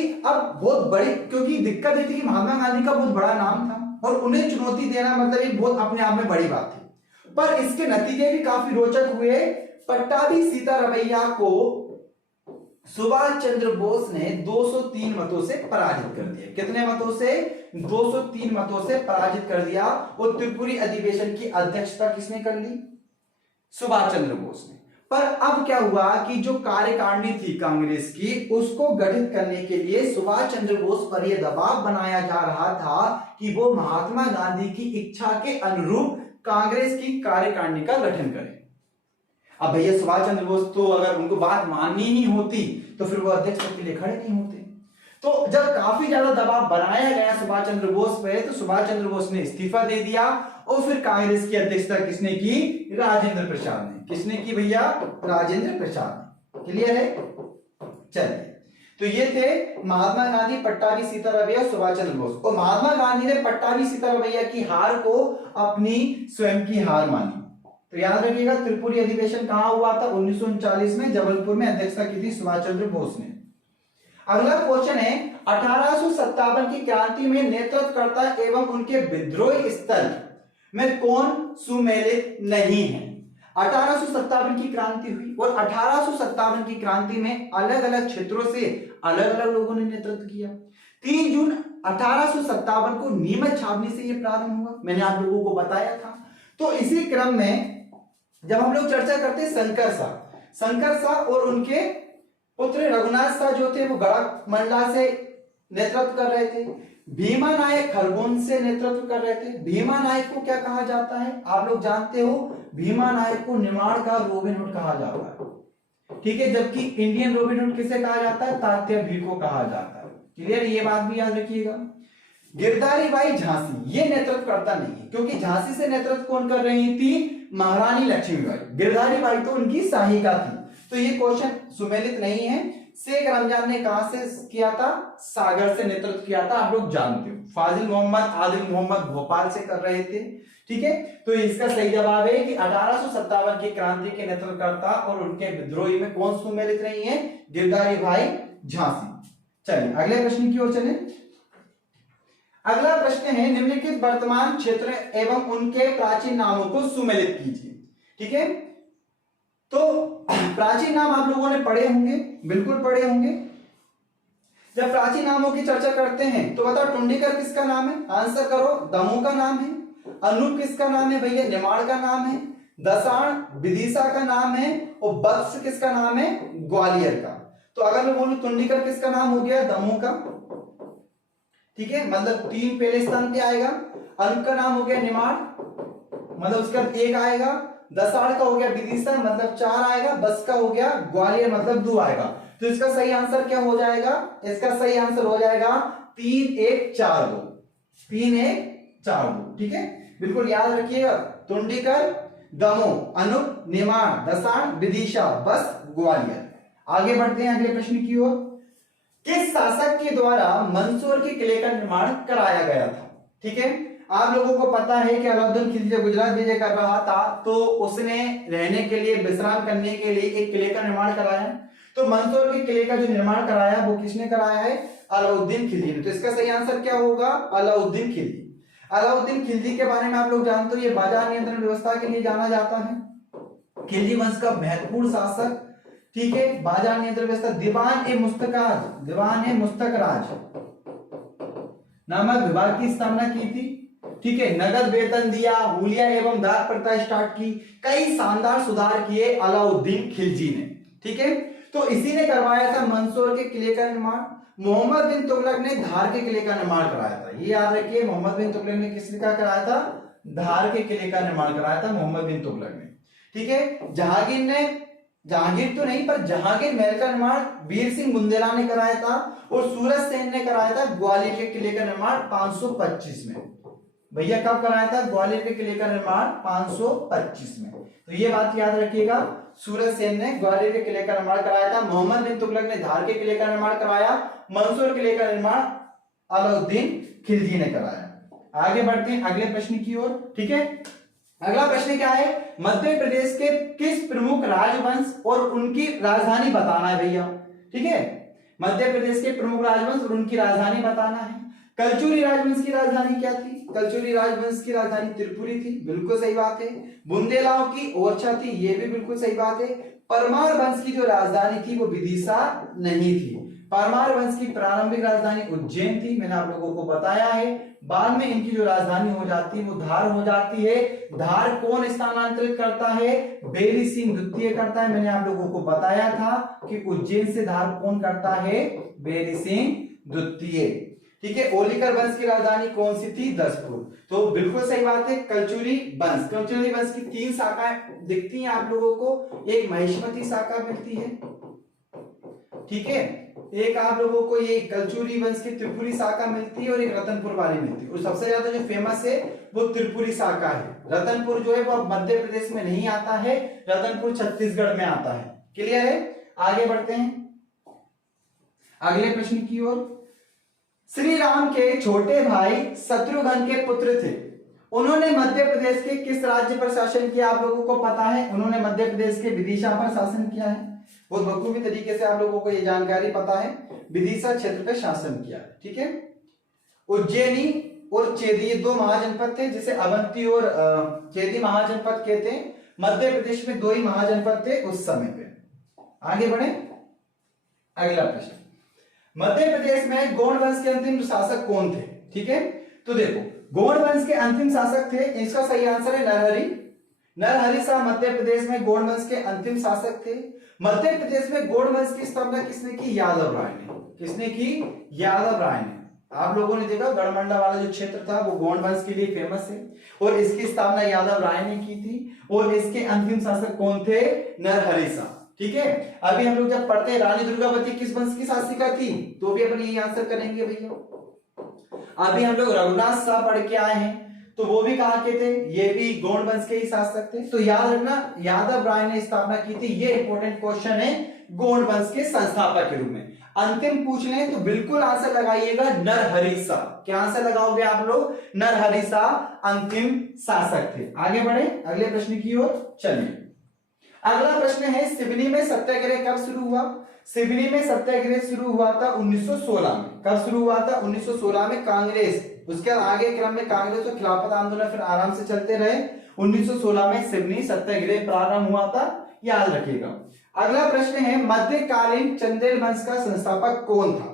दिक्कत ये थी कि महात्मा गांधी का बहुत बड़ा नाम था और उन्हें चुनौती देना मतलब एक बहुत अपने आप में बड़ी बात थी। पर इसके नतीजे भी काफी रोचक हुए। पट्टाभी सीतारामैया को सुभाष चंद्र बोस ने 203 मतों से पराजित कर दिया। कितने मतों से? 203 मतों से पराजित कर दिया। और त्रिपुरी अधिवेशन की अध्यक्षता किसने कर ली? सुभाष चंद्र बोस ने। पर अब क्या हुआ कि जो कार्यकारिणी थी कांग्रेस की, उसको गठित करने के लिए सुभाष चंद्र बोस पर यह दबाव बनाया जा रहा था कि वो महात्मा गांधी की इच्छा के अनुरूप कांग्रेस की कार्यकारिणी का गठन करें। अब भैया सुभाष चंद्र बोस तो अगर उनको बात माननी ही होती तो फिर वो अध्यक्ष पद के लिए खड़े नहीं होते। तो जब काफी ज्यादा दबाव बनाया गया सुभाष चंद्र बोस पे, तो सुभाष चंद्र बोस ने इस्तीफा दे दिया और फिर कांग्रेस की अध्यक्षता किसने की? राजेंद्र प्रसाद ने। किसने की भैया? राजेंद्र प्रसाद ने। क्लियर है? चलिए, तो ये थे महात्मा गांधी, पट्टाभी सीतारामैया, सुभाष चंद्र बोस। और महात्मा गांधी ने पट्टाभी सीतारामैया की हार को अपनी स्वयं की हार मानी। तो याद रखिएगा, त्रिपुरी अधिवेशन कहां हुआ था? 1939 में जबलपुर में अध्यक्षता की थी सुभाष चंद्र बोस ने। अगला क्वेश्चन है, 1857 की क्रांति में नेतृत्वकर्ता एवं उनके विद्रोही स्थल में कौन सुमेलित नहीं है? 1857 की क्रांति हुई और 1857 की क्रांति में अलग अलग क्षेत्रों से अलग अलग लोगों ने नेतृत्व किया। 3 जून 1857 को नीमच छावनी से यह प्रारंभ हुआ, मैंने आप लोगों को बताया था। तो इसी क्रम में जब हम लोग चर्चा करते हैं शंकर शाह और उनके पुत्र रघुनाथ शाह जो थे वो गढ़ मंडला से नेतृत्व कर रहे थे। भीमा नायक खरगोन से नेतृत्व कर रहे थे। भीमा नायक को क्या कहा जाता है, आप लोग जानते हो, भीमा नायक को निमाड़ का रॉबिन हुड कहा जाता है, ठीक है। जबकि इंडियन रॉबिन हुड किसे कहा जाता है, तात्या भील को कहा जाता है। क्लियर, ये बात भी याद रखिएगा। गिरधारी बाई झांसी ये नेतृत्व करता नहीं है, क्योंकि झांसी से नेतृत्व कौन कर रही थी, महारानी लक्ष्मीबाई। गिरधारी बाई तो उनकी सहायिका थी, तो ये क्वेश्चन सुमेलित नहीं है। शेख रमजान ने कहां से किया था, सागर से नेतृत्व किया था, आप लोग जानते हो। फाजिल मोहम्मद, आदिल मोहम्मद भोपाल से कर रहे थे, ठीक है। तो इसका सही जवाब है कि 1857 की क्रांति के नेतृत्वकर्ता और उनके विद्रोही में कौन सुमेलित नहीं है, गिरधारी बाई झांसी। चलिए अगले प्रश्न की ओर चलें। अगला प्रश्न है, निम्नलिखित वर्तमान क्षेत्र एवं उनके प्राचीन नामों को सुमेलित कीजिए, ठीक है। तो प्राचीन नाम आप लोगों ने पढ़े होंगे, बिल्कुल पढ़े होंगे। जब प्राचीन नामों की चर्चा करते हैं तो बताओ, टुंडीकर किसका नाम है, आंसर करो। दमोह का नाम है। अनूप किसका नाम है भैया, निमाड़ का नाम है। दसाण विदिशा का नाम है। और बत्स किसका नाम है, ग्वालियर का। तो अगर मैं बोलूं टुंडीकर किसका नाम हो गया, दमोह का, ठीक है, मतलब 3 पहले स्थान पे आएगा। अनूप का नाम हो गया निमाड़, मतलब उसका 1 आएगा। दसाड़ का हो गया विदिशा, मतलब 4 आएगा। बस का हो गया ग्वालियर, मतलब 2 आएगा। तो इसका सही आंसर क्या हो जाएगा, इसका सही आंसर हो जाएगा 3 1 4 2, 3 1 4 2, ठीक है। बिल्कुल याद रखिएगा, टुंडीकर, दमोह, अनूप, निमाड़, दसाड़, विदिशा, बस, ग्वालियर। आगे बढ़ते हैं अगले प्रश्न की ओर। किस शासक के द्वारा मंदसौर के किले का निर्माण कराया गया था, ठीक है। आप लोगों को पता है कि अलाउद्दीन खिलजी जब गुजरात विजय कर रहा था तो उसने रहने के लिए, विश्राम करने के लिए एक किले का निर्माण कराया। तो मंदसौर के किले का जो निर्माण कराया वो किसने कराया है, अलाउद्दीन खिलजी ने। तो इसका सही आंसर क्या होगा, अलाउद्दीन खिलजी। अलाउद्दीन खिलजी के बारे में आप लोग जानते हो, ये बाजार नियंत्रण व्यवस्था के लिए जाना जाता है। खिलजी वंश का महत्वपूर्ण शासक, ठीक है। बाजार नियंत्रण व्यवस्था, दीवान ए मुस्तकराज नामक विभाग की स्थापना की थी, ठीक है। नगद वेतन दिया, हुलिया एवं दार प्रथा स्टार्ट की, कई शानदार सुधार किए अलाउद्दीन खिलजी ने, ठीक है। तो इसी ने करवाया था मंदसौर के किले का निर्माण। मोहम्मद बिन तुगलक ने धार के किले का निर्माण कराया था, ये याद रखिए। मोहम्मद बिन तुगलक ने किस का कराया था, धार के किले का निर्माण कराया था मोहम्मद बिन तुगलक ने, ठीक है। जहांगीर तो नहीं, पर जहांगीर महल का निर्माण वीर सिंह बुंदेला ने कराया था। और सूरज सेन ने कराया था ग्वालियर के किले का निर्माण 525 में। भैया कब कराया था ग्वालियर के किले का निर्माण, 525 में। तो ये बात याद रखिएगा, सूरज सेन ने ग्वालियर के किले का निर्माण कराया था। मोहम्मद बिन तुगलक ने धार के किले का निर्माण कराया। मंदसौर किले का निर्माण अलाउद्दीन खिलजी ने कराया। आगे बढ़ते हैं अगले प्रश्न की ओर, ठीक है। अगला प्रश्न क्या है, मध्य प्रदेश के किस प्रमुख राजवंश और उनकी राजधानी बताना है भैया, ठीक है। मध्य प्रदेश के प्रमुख राजवंश और उनकी राजधानी बताना है। कलचुरी राजवंश की राजधानी क्या थी, कलचुरी राजवंश की राजधानी त्रिपुरी थी, बिल्कुल सही बात है। बुंदेलाओं की ओरछा थी, ये भी बिल्कुल सही बात है। परमार वंश की जो राजधानी थी वो विदिशा नहीं थी। परमार वंश की प्रारंभिक राजधानी उज्जैन थी, मैंने आप लोगों को बताया है। बाद में इनकी जो राजधानी हो जाती है वो धार हो जाती है। धार कौन स्थानांतरित करता है, बेरी सिंह द्वितीय करता है। मैंने आप लोगों को बताया था कि उज्जैन से धार कौन करता है, बेरी सिंह द्वितीय, ठीक है। ओलिकर वंश की राजधानी कौन सी थी, दसपुर। तो बिल्कुल सही बात है, कलचुरी वंश। कलचुरी वंश की 3 शाखाएं दिखती हैं आप लोगों को, एक महिष्मती शाखा मिलती है, ठीक है। एक आप लोगों को ये कलचुरी वंश की त्रिपुरी शाखा मिलती है और एक रतनपुर वाली मिलती है। और सबसे ज्यादा जो फेमस है वो त्रिपुरी शाखा है। रतनपुर जो है वो मध्य प्रदेश में नहीं आता है, रतनपुर छत्तीसगढ़ में आता है। क्लियर है, आगे बढ़ते हैं अगले प्रश्न की ओर। श्री राम के छोटे भाई शत्रुघ्न के पुत्र थे, उन्होंने मध्य प्रदेश के किस राज्य पर शासन किया, आप लोगों को पता है। उन्होंने मध्य प्रदेश के विदिशा पर शासन किया है। बहुत बखूबी तरीके से आप लोगों को ये जानकारी पता है, विदिशा क्षेत्र पर शासन किया, ठीक है। उज्जैनी और चेदी 2 महाजनपद थे, जिसे अवंती और चेदी महाजनपद कहते हैं। मध्य प्रदेश में 2 ही महाजनपद थे उस समय पे। आगे बढ़े, अगला प्रश्न, मध्य प्रदेश में गौड़ वंश के अंतिम शासक कौन थे? ठीक है, तो देखो गौड़ वंश के अंतिम शासक थे, इसका सही आंसर है नरहरि। नरहरि शाह मध्य प्रदेश में गौड़ वंश के अंतिम शासक थे। मध्य प्रदेश में गौड़ वंश की स्थापना किसने की? यादव राय ने। किसने की? यादव राय ने। आप लोगों ने देखा गढ़मंडा वाला जो क्षेत्र था वो गौड़ वंश के लिए फेमस है और इसकी स्थापना यादव राय ने की थी। और इसके अंतिम शासक कौन थे? नरहरि शाह। ठीक है, अभी हम लोग जब पढ़ते हैं रानी दुर्गावती किस वंश की शासिका थी, तो भी अपन यही आंसर करेंगे भैया। अभी हम लोग रघुनाथ शाह पढ़ के आए हैं, तो वो भी कहा के थे, ये भी गौड़ वंश के ही शासक थे। तो याद रखना यादव राय ने स्थापना की थी। ये इंपॉर्टेंट क्वेश्चन है गौड़ वंश के संस्थापक के रूप में। अंतिम पूछ लें तो बिल्कुल आंसर लगाइएगा नरहरि शाह। क्या आंसर लगाओगे आप लोग? नरहरि शाह अंतिम शासक थे। आगे बढ़े अगले प्रश्न की ओर चलिए। अगला प्रश्न है, सिवनी में सत्याग्रह कब शुरू हुआ? सिवनी में सत्याग्रह शुरू हुआ था 1916 में। कब शुरू हुआ था? 1916 में। कांग्रेस, उसके आगे क्रम में कांग्रेस और खिलाफत आंदोलन फिर आराम से चलते रहे। 1916 में सिवनी सत्याग्रह प्रारंभ हुआ था, याद रखिएगा। अगला प्रश्न है, मध्यकालीन चंदेल वंश का संस्थापक कौन था?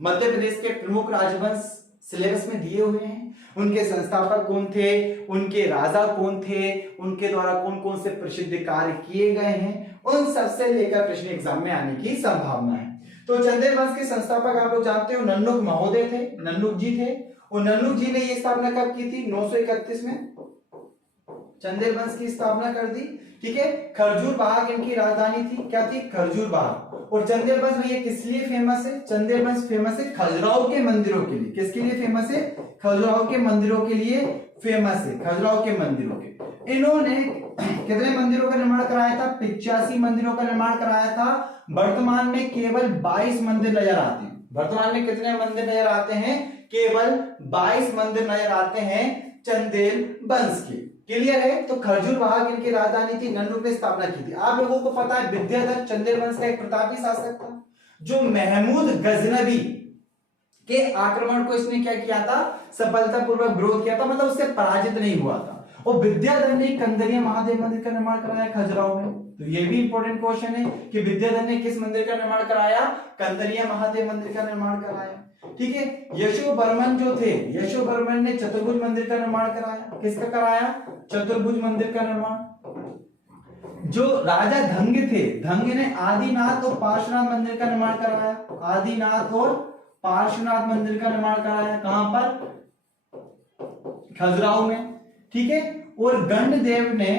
मध्य प्रदेश के प्रमुख राजवंश सिलेबस में दिए हुए हैं, उनके संस्थापक कौन थे, उनके राजा कौन थे, उनके द्वारा कौन कौन से प्रसिद्ध कार्य किए गए हैं, उन सबसे लेकर प्रश्न एग्जाम में आने की संभावना है। तो चंदेल वंश के संस्थापक आप लोग जानते हो नन्नुक महोदय थे, नन्नुक जी थे। और नन्नुक जी ने ये स्थापना कब की थी? 931 में चंदेल वंश की स्थापना कर दी। ठीक है, खरजूर बाग इनकी राजधानी थी। क्या थी? खरजूर बाग। और चंदेल वंश में ये किस लिए फेमस है? चंदेल वंश फेमस है खजुराहो के मंदिरों के लिए। किसके लिए फेमस है? खजुराहो के मंदिरों के लिए फेमस है, खजुराहो के मंदिरों के। इन्होंने कितने मंदिरों का निर्माण कराया था? 85 मंदिरों का निर्माण कराया था। वर्तमान में केवल 22 मंदिर नजर आते हैं। वर्तमान में कितने मंदिर नजर आते हैं? केवल 22 मंदिर नजर आते हैं चंदेल वंश के। क्लियर है? तो खरजूर बाग इनकी राजधानी थी, नन्नुक ने स्थापना की थी। आप लोगों को पता है विद्याधर चंदेल वंश का एक प्रतापी शासक था, जो महमूद गजनवी के आक्रमण को इसने क्या किया था? सफलतापूर्वक विरोध किया था, मतलब उससे पराजित नहीं हुआ था। और विद्याधर ने कंदरिया महादेव मंदिर का निर्माण कराया खजुराहो में। तो ये भी इंपॉर्टेंट क्वेश्चन है कि विद्याधर ने किस मंदिर का निर्माण कराया? कंदरिया महादेव मंदिर का निर्माण कराया। ठीक है, यशो बर्मन जो थे, यशो बर्मन ने चतुर्भुज मंदिर का निर्माण कराया। किसका कराया? चतुर्भुज मंदिर का निर्माण। जो राजा धंग थे, धंग ने आदिनाथ और पार्श्वनाथ मंदिर का निर्माण कराया। आदिनाथ और पार्श्वनाथ मंदिर का निर्माण कराया। कहां पर? खजुराहो में। ठीक है, और गंडदेव ने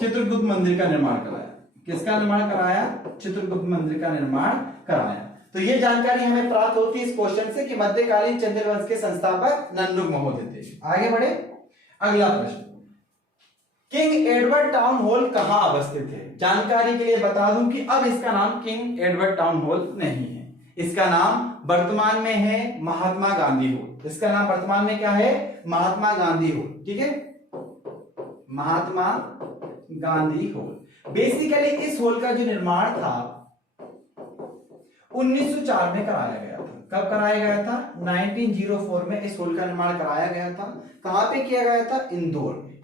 चित्रगुप्त मंदिर का निर्माण कराया। किसका निर्माण कराया? चित्रगुप्त मंदिर का निर्माण कराया। तो ये जानकारी हमें प्राप्त होती है इस क्वेश्चन से कि मध्यकालीन चंदेल वंश के संस्थापक नन्नुक महोदय थे। आगे बढ़े अगला प्रश्न, किंग एडवर्ड टाउन हॉल कहां अवस्थित है? जानकारी के लिए बता दूं कि अब इसका नाम किंग एडवर्ड टाउन हॉल नहीं है, इसका नाम वर्तमान में है महात्मा गांधी हॉल। इसका नाम वर्तमान में क्या है? महात्मा गांधी हॉल। ठीक है, महात्मा गांधी हॉल। बेसिकली इस हॉल का जो निर्माण था 1904 में कराया गया था। कब कराया गया था? 1904 में इस हॉल का निर्माण कराया गया था। कहां पे किया गया था? इंदौर में।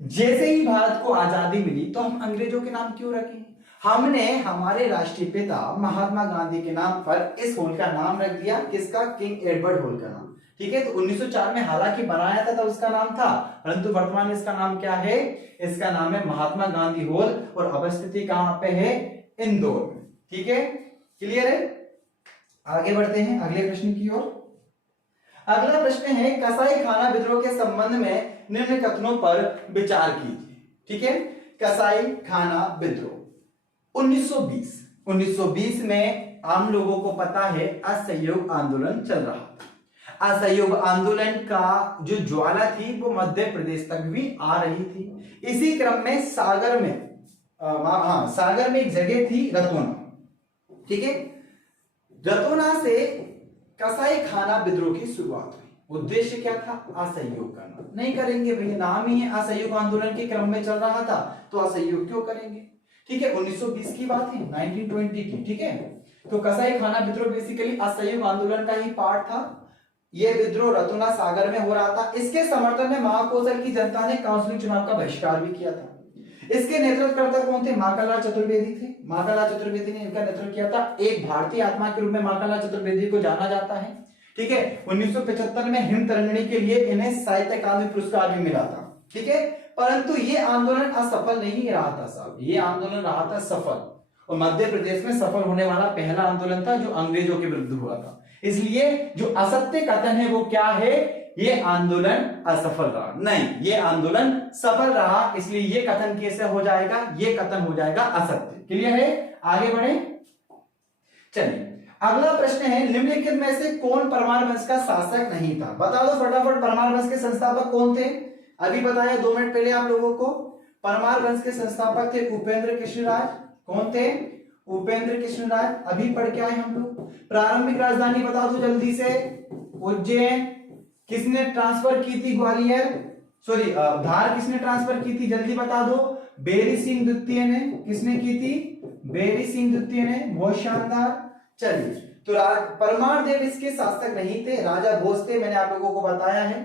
जैसे ही भारत को आजादी मिली तो हम अंग्रेजों के नाम क्यों रखें? हमने हमारे राष्ट्रीय पिता महात्मा गांधी के नाम पर इस हॉल का नाम रख दिया। किसका? किंग एडवर्ड हॉल का नाम। ठीक है, तो 1904 में हालांकि बनाया था तब उसका नाम था, परंतु वर्तमान में इसका नाम क्या है? इसका नाम है महात्मा गांधी हॉल और अवस्थिति कहां पे है? इंदौर में। ठीक है, क्लियर है? आगे बढ़ते हैं अगले प्रश्न की ओर। अगला प्रश्न है, कसाई खाना विद्रोह के संबंध में निम्न कथनों पर विचार कीजिए। ठीक है, कसाई खाना विद्रोह 1920 में आम लोगों को पता है असहयोग आंदोलन चल रहा था। असहयोग आंदोलन का जो ज्वाला थी वो मध्य प्रदेश तक भी आ रही थी। इसी क्रम में सागर में एक जगह थी रतोना। ठीक है, रतोना से कसाई खाना विद्रोह की शुरुआत हुई। उद्देश्य क्या था? असहयोग करना। नहीं करेंगे भैया, नाम ही है असहयोग आंदोलन के क्रम में चल रहा था तो असहयोग क्यों करेंगे। ठीक है, 1920 की बात है, 1920 की। ठीक है, तो कसाई खाना विद्रोह बेसिकली असहयोग आंदोलन का ही पार्ट था। ये विद्रोह रतुना सागर में हो रहा था। इसके समर्थन में महाकोशल की जनता ने काउंसिलिंग चुनाव का बहिष्कार भी किया था। इसके नेतृत्वकर्ता कौन थे? माखनलाल चतुर्वेदी थे। माखनलाल चतुर्वेदी ने इनका नेतृत्व किया था। एक भारतीय आत्मा के रूप में माखनलाल चतुर्वेदी को जाना जाता है। ठीक है, 1975 में हिम तरंगिणी के लिए इन्हें साहित्य अकादमी पुरस्कार भी मिला था। ठीक है, परंतु ये आंदोलन असफल नहीं रहा था साहब, ये आंदोलन रहा था सफल, और मध्य प्रदेश में सफल होने वाला पहला आंदोलन था जो अंग्रेजों के विरुद्ध हुआ था। इसलिए जो असत्य कथन है वो क्या है? ये आंदोलन असफल रहा। नहीं, ये आंदोलन सफल रहा, इसलिए ये कथन कैसे हो जाएगा? ये कथन हो जाएगा असत्य। क्लियर है? आगे बढ़े, चलिए अगला प्रश्न है, निम्नलिखित में से कौन परमार वंश का शासक नहीं था? बता दो फटाफट, परमार वंश के संस्थापक कौन थे? अभी बताया 2 मिनट पहले आप लोगों को। परमार वंश के संस्थापक थे उपेंद्र कृष्णराज। कौन थे? उपेंद्र कृष्णराज। अभी पढ़ के आए हम लोग। प्रारंभिक राजधानी बता दो जल्दी से। उज्जैन। किसने ट्रांसफर की थी? ग्वालियर, सॉरी धार किसने ट्रांसफर की थी? जल्दी बता दो। बेरी सिंह द्वितीय ने। किसने की थी? बेरी सिंह द्वितीय ने। बहुत शानदार। चलिए, तो परमार देव इसके शासक नहीं थे, राजा भोज थे। मैंने आप लोगों को बताया है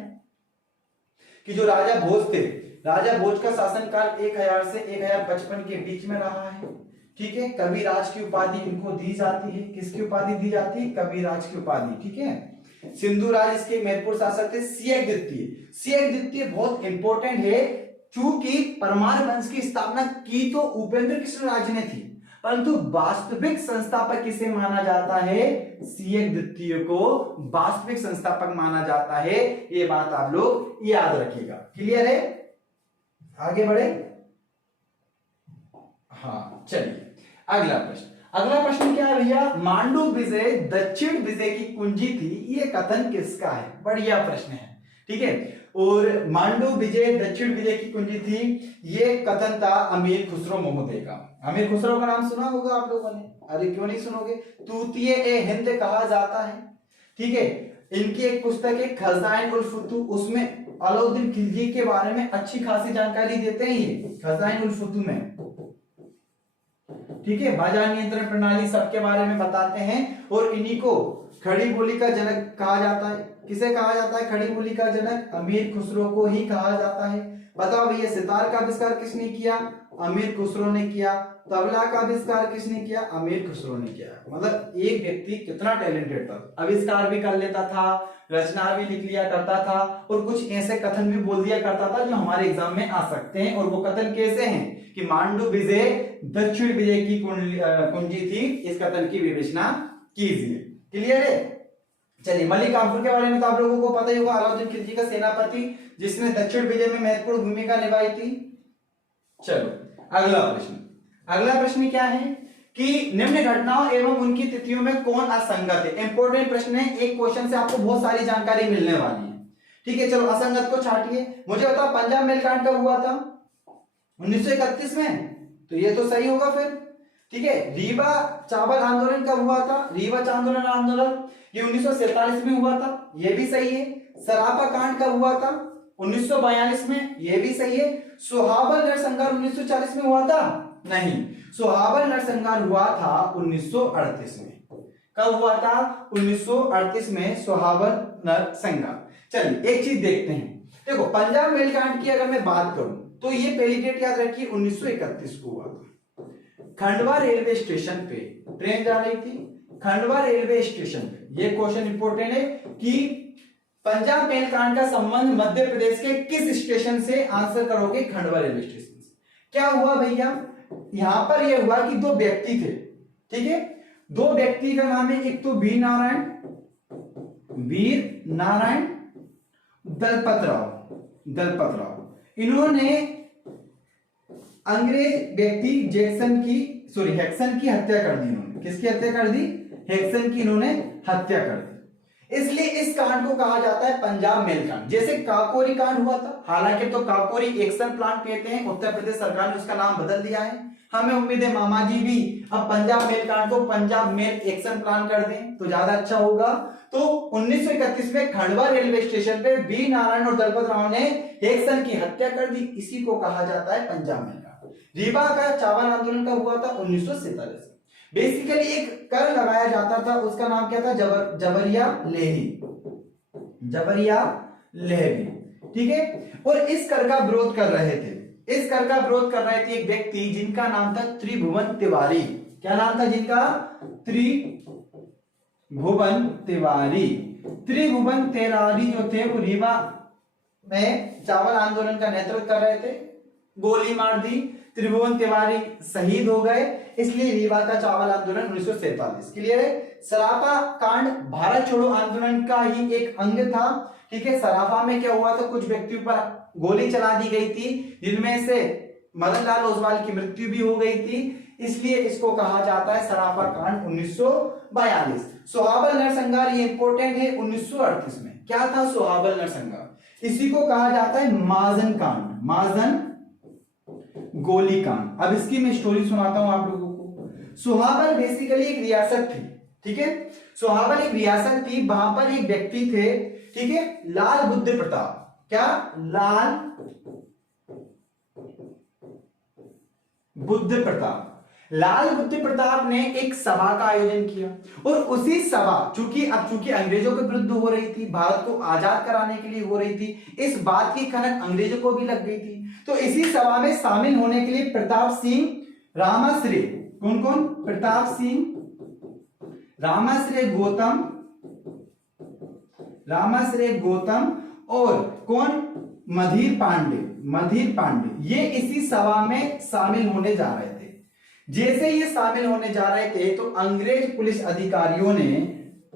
कि जो राजा भोज थे, राजा भोज का शासनकाल 1000 से 1055 के बीच में रहा है। ठीक है, कविराज की उपाधि इनको दी जाती है। किसकी उपाधि दी जाती है? कविराज की उपाधि। ठीक है, सिंधु राज इसके महत्वपूर्ण शासक थे सियक द्वितीय। सियक द्वितीय बहुत इंपॉर्टेंट है, चूंकि परमार वंश की स्थापना की तो उपेंद्र कृष्णराज ने थी, परंतु वास्तविक संस्थापक किसे माना जाता है? सियक द्वितीय को वास्तविक संस्थापक माना जाता है। ये बात आप लोग याद रखिएगा। क्लियर है? आगे बढ़े। हाँ, चलिए अगला प्रश्न। अगला प्रश्न क्या है भैया? मांडू विजय दक्षिण विजय की कुंजी थी, ये कथन किसका है? बढ़िया प्रश्न है। ठीक है, और मांडू विजय दक्षिण विजय की कुंजी थी, ये कथन था अमीर खुसरो महोदय का। अमीर खुसरो का नाम सुना होगा आप लोगों ने, अरे क्यों नहीं सुनोगे? तूतिए ए हिंद कहा जाता है। ठीक है, इनकी एक पुस्तक है खजाइन उल फुतू, उसमें अलाउद्दीन खिलजी के बारे में अच्छी खासी जानकारी देते हैं ये खजाइन उल फुतू में। ठीक है, बाजार नियंत्रण प्रणाली सबके बारे में बताते हैं, और इन्हीं को खड़ी बोली का जनक कहा जाता है। किसे कहा जाता है खड़ी बोली का जनक? अमीर खुसरो को ही कहा जाता है। बताओ भैया, सितार का आविष्कार किसने किया? अमीर खुसरो ने किया। तबला का आविष्कार किसने किया? अमीर खुसरो ने किया। मतलब एक व्यक्ति कितना टैलेंटेड था, आविष्कार भी कर लेता था, रचना भी लिख लिया करता था, और कुछ ऐसे कथन भी बोल दिया करता था जो हमारे एग्जाम में आ सकते हैं। और वो कथन कैसे हैं कि मांडू विजय दक्षिण विजय की कुंजी थी, इस कथन की विवेचना कीजिए। क्लियर है? चलिए, मलिक काफूर के बारे में तो आप लोगों को पता ही होगा, अलाउद्दीन खिलजी का सेनापति जिसने दक्षिण विजय में महत्वपूर्ण भूमिका निभाई थी। चलो अगला प्रश्न। अगला प्रश्न क्या है कि निम्न घटनाओं एवं उनकी तिथियों में कौन असंगत है? इंपॉर्टेंट प्रश्न है, एक क्वेश्चन से आपको बहुत सारी जानकारी मिलने वाली है। ठीक है, चलो असंगत को छाटिए। मुझे बताओ पंजाब मेल कांड कब हुआ था? 1931 में, तो ये तो सही होगा फिर। ठीक है, रीवा चावल आंदोलन कब हुआ था? रीवा आंदोलन ये 1947 में हुआ था, ये भी सही है। सरापा कांड कब हुआ था? 1942 में, ये भी सही है। सोहाबल नरसंहार 1940 में हुआ था? नहीं, सोहाबल नरसंहार हुआ था 1938 में। कब हुआ था? 1938 में सोहाबल नरसंहार। चलिए एक चीज देखते हैं, देखो पंजाब मेल कांड की अगर मैं बात करूं तो ये पहली डेट याद रखिए 1931 को हुआ था। खंडवा रेलवे स्टेशन पे ट्रेन जा रही थी, खंडवा रेलवे स्टेशन पे। ये क्वेश्चन इंपोर्टेंट है कि पंजाब मेल कांड का संबंध मध्य प्रदेश के किस स्टेशन से? आंसर करोगे खंडवा रेलवे स्टेशन से। क्या हुआ भैया? यहां पर यह हुआ कि 2 व्यक्ति थे। ठीक है, 2 व्यक्ति का नाम है, एक तो वीर नारायण दलपत राव। इन्होंने अंग्रेज व्यक्ति हेक्सन की हत्या कर दी। इन्होंने किसकी हत्या कर दी? हेक्सन की इन्होंने हत्या कर दी। इसलिए इस कांड को कहा जाता है पंजाब मेल कांड। जैसे काकोरी कांड हुआ था, हालांकि तो काकोरी एक्शन प्लांट कहते हैं, उत्तर प्रदेश सरकार ने उसका नाम बदल दिया है। हमें उम्मीद है मामा जी भी अब पंजाब मेल कांड को पंजाब मेल एक्शन प्लान कर दें तो ज्यादा अच्छा होगा। तो 1931 में खंडवा रेलवे स्टेशन पे वीर नारायण और दलपत राव ने हेक्सन की हत्या कर दी, इसी को कहा जाता है पंजाब मेल कांड। रीवा का चावल आंदोलन का हुआ था 1947। बेसिकली एक कर लगाया जाता था, उसका नाम क्या था? जबरिया लेही। जबरिया लहबी, ठीक है। और इस कर का विरोध कर रहे थे, इस कर का विरोध कर रहे थे एक व्यक्ति जिनका नाम था त्रिभुवन तिवारी। क्या नाम था जिनका? त्रिभुवन तिवारी। त्रिभुवन तिवारी जो थे वो रीवा में चावल आंदोलन का नेतृत्व कर रहे थे, गोली मार दी, त्रिभुवन तिवारी शहीद हो गए, इसलिए रीवा का चावल आंदोलन 1947। क्लियर है। सराफा कांड भारत छोड़ो आंदोलन का ही एक अंग था, ठीक है। सराफा में क्या हुआ था, कुछ व्यक्तियों पर गोली चला दी गई थी, जिनमें से मदन लाल ओसवाल की मृत्यु भी हो गई थी, इसलिए इसको कहा जाता है सराफा कांड 1942। सोहाबल नरसंहार ये इंपॉर्टेंट है 1938 में। क्या था सोहाबल नरसंहार? इसी को कहा जाता है माजन कांड, माजन गोली कांड। अब इसकी मैं स्टोरी सुनाता हूं आप लोगों को। सोहाबल बेसिकली एक रियासत थी, ठीक है। सोहाबल एक रियासत थी, वहां पर एक व्यक्ति थे, ठीक है, लाल बुद्ध प्रताप। क्या? लाल बुद्ध प्रताप। लाल बुद्ध प्रताप ने एक सभा का आयोजन किया, और उसी सभा चूंकि अंग्रेजों के विरुद्ध हो रही थी, भारत को आजाद कराने के लिए हो रही थी, इस बात की खनक अंग्रेजों को भी लग गई थी। तो इसी सभा में शामिल होने के लिए प्रताप सिंह रामाश्रय, कौन कौन? प्रताप सिंह रामाश्रय गौतम, रामाश्रय गौतम और कौन? मधीर पांडे, मधीर पांडे, ये इसी सभा में शामिल होने जा रहे थे। जैसे ये शामिल होने जा रहे थे तो अंग्रेज पुलिस अधिकारियों ने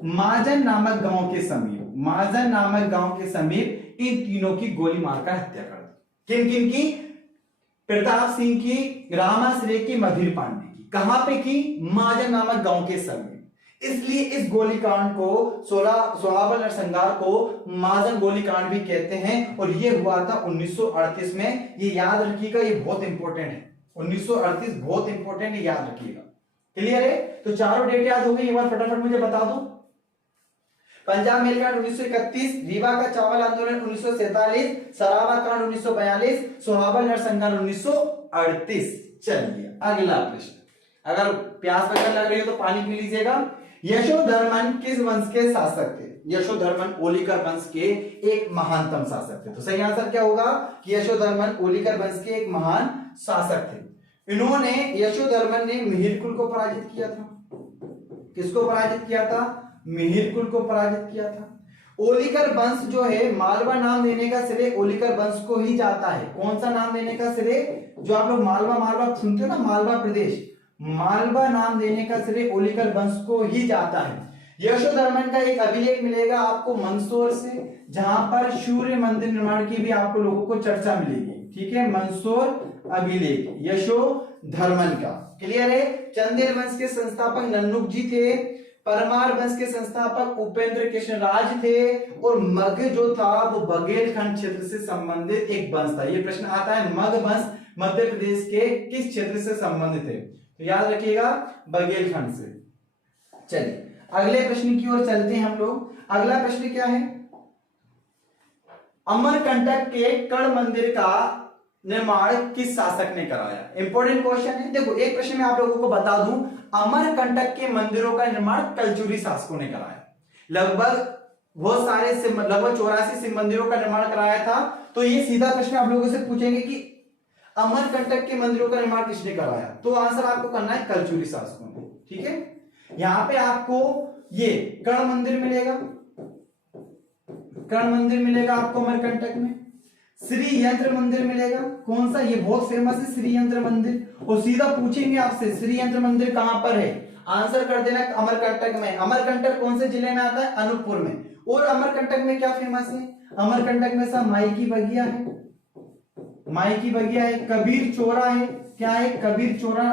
माजन नामक गांव के समीप, माजन नामक गांव के समीप इन तीनों की गोली मारकर हत्या कर दी। किन किन की? प्रताप सिंह की, रामाश्रय की, मधीर पांडे की। कहां पे की? माजन नामक गांव के समीप। इसलिए इस गोलीकांड को, सोहाबल नरसंहार को माजन गोलीकांड भी कहते हैं, और ये हुआ था 1938 में। ये याद रखिएगा, ये बहुत इंपॉर्टेंट है। 1938 बहुत इंपॉर्टेंट है, याद रखिएगा। क्लियर है? तो चारों डेट याद हो गई, एक बार फटाफट मुझे बता दो। पंजाब मेल कांड 1931, रीवा का चावल आंदोलन 1947, सराबा कांड 1942, सोहाबल नरसंहार 1938। चलिए अगला प्रश्न। अगर प्यास वगैरह लग रही हो तो पानी पी लीजिएगा। यशोधर्मन किस वंश के शासक थे? यशोधर्मन ओलिकर वंश के एक महानतम शासक थे। तो सही आंसर क्या होगा कि यशोधर्मन ओलिकर वंश के एक महान शासक थे। इन्होंने, यशोधर्मन ने मिहिरकुल को पराजित किया था। किसको पराजित किया था? मिहिरकुल को पराजित किया था। ओलिकर वंश जो है, मालवा नाम देने का श्रेय ओलिकर वंश को ही जाता है। कौन सा नाम देने का श्रेय? जो आप लोग मालवा मालवा सुनते हो ना, मालवा प्रदेश, मालवा नाम देने का श्रेय ओलिकर वंश को ही जाता है। यशोधर्मन का एक अभिलेख मिलेगा आपको मंदसौर से, जहां पर सूर्य मंदिर निर्माण की भी आपको लोगों को चर्चा मिलेगी, ठीक है। मंदसौर अभिलेख यशोधर्मन का। क्लियर है? चंदेल वंश के संस्थापक नन्नुक जी थे, परमार वंश के संस्थापक उपेंद्र कृष्ण राज थे, और मग जो था वो बघेलखंड क्षेत्र से संबंधित एक वंश था। ये प्रश्न आता है, मग वंश मध्य प्रदेश के किस क्षेत्र से संबंधित है? तो याद रखिएगा, बघेलखंड से। चलिए अगले प्रश्न की ओर चलते हैं हम लोग। अगला प्रश्न क्या है? अमरकंटक के कर्ण मंदिर का निर्माण किस शासक ने कराया? इंपॉर्टेंट क्वेश्चन है। देखो, एक प्रश्न में आप लोगों को बता दूं, अमरकंटक के मंदिरों का निर्माण कलचुरी शासकों ने कराया। लगभग बहुत सारे लगभग 84 शिव मंदिरों का निर्माण कराया था। तो ये सीधा प्रश्न आप लोगों से पूछेंगे कि अमरकंटक के मंदिरों का निर्माण किसने कराया? तो आंसर आपको करना है कलचुरी शासकों ने, ठीक है। यहां पे आपको ये कर्ण मंदिर मिलेगा, कर्ण मंदिर मिलेगा आपको अमरकंटक में। श्री यंत्र मंदिर मिलेगा, कौन सा? ये बहुत फेमस है श्री यंत्र मंदिर। और सीधा पूछेंगे आपसे श्री यंत्र मंदिर कहां पर है? आंसर कर देना अमरकंटक में। अमरकंटक कौन से जिले में आता है? अनूपपुर में। और अमरकंटक में क्या फेमस है? अमरकंटक में सब माई की बगिया है, माई की बगिया है। कबीर चोरा है, क्या है? कबीर चोरा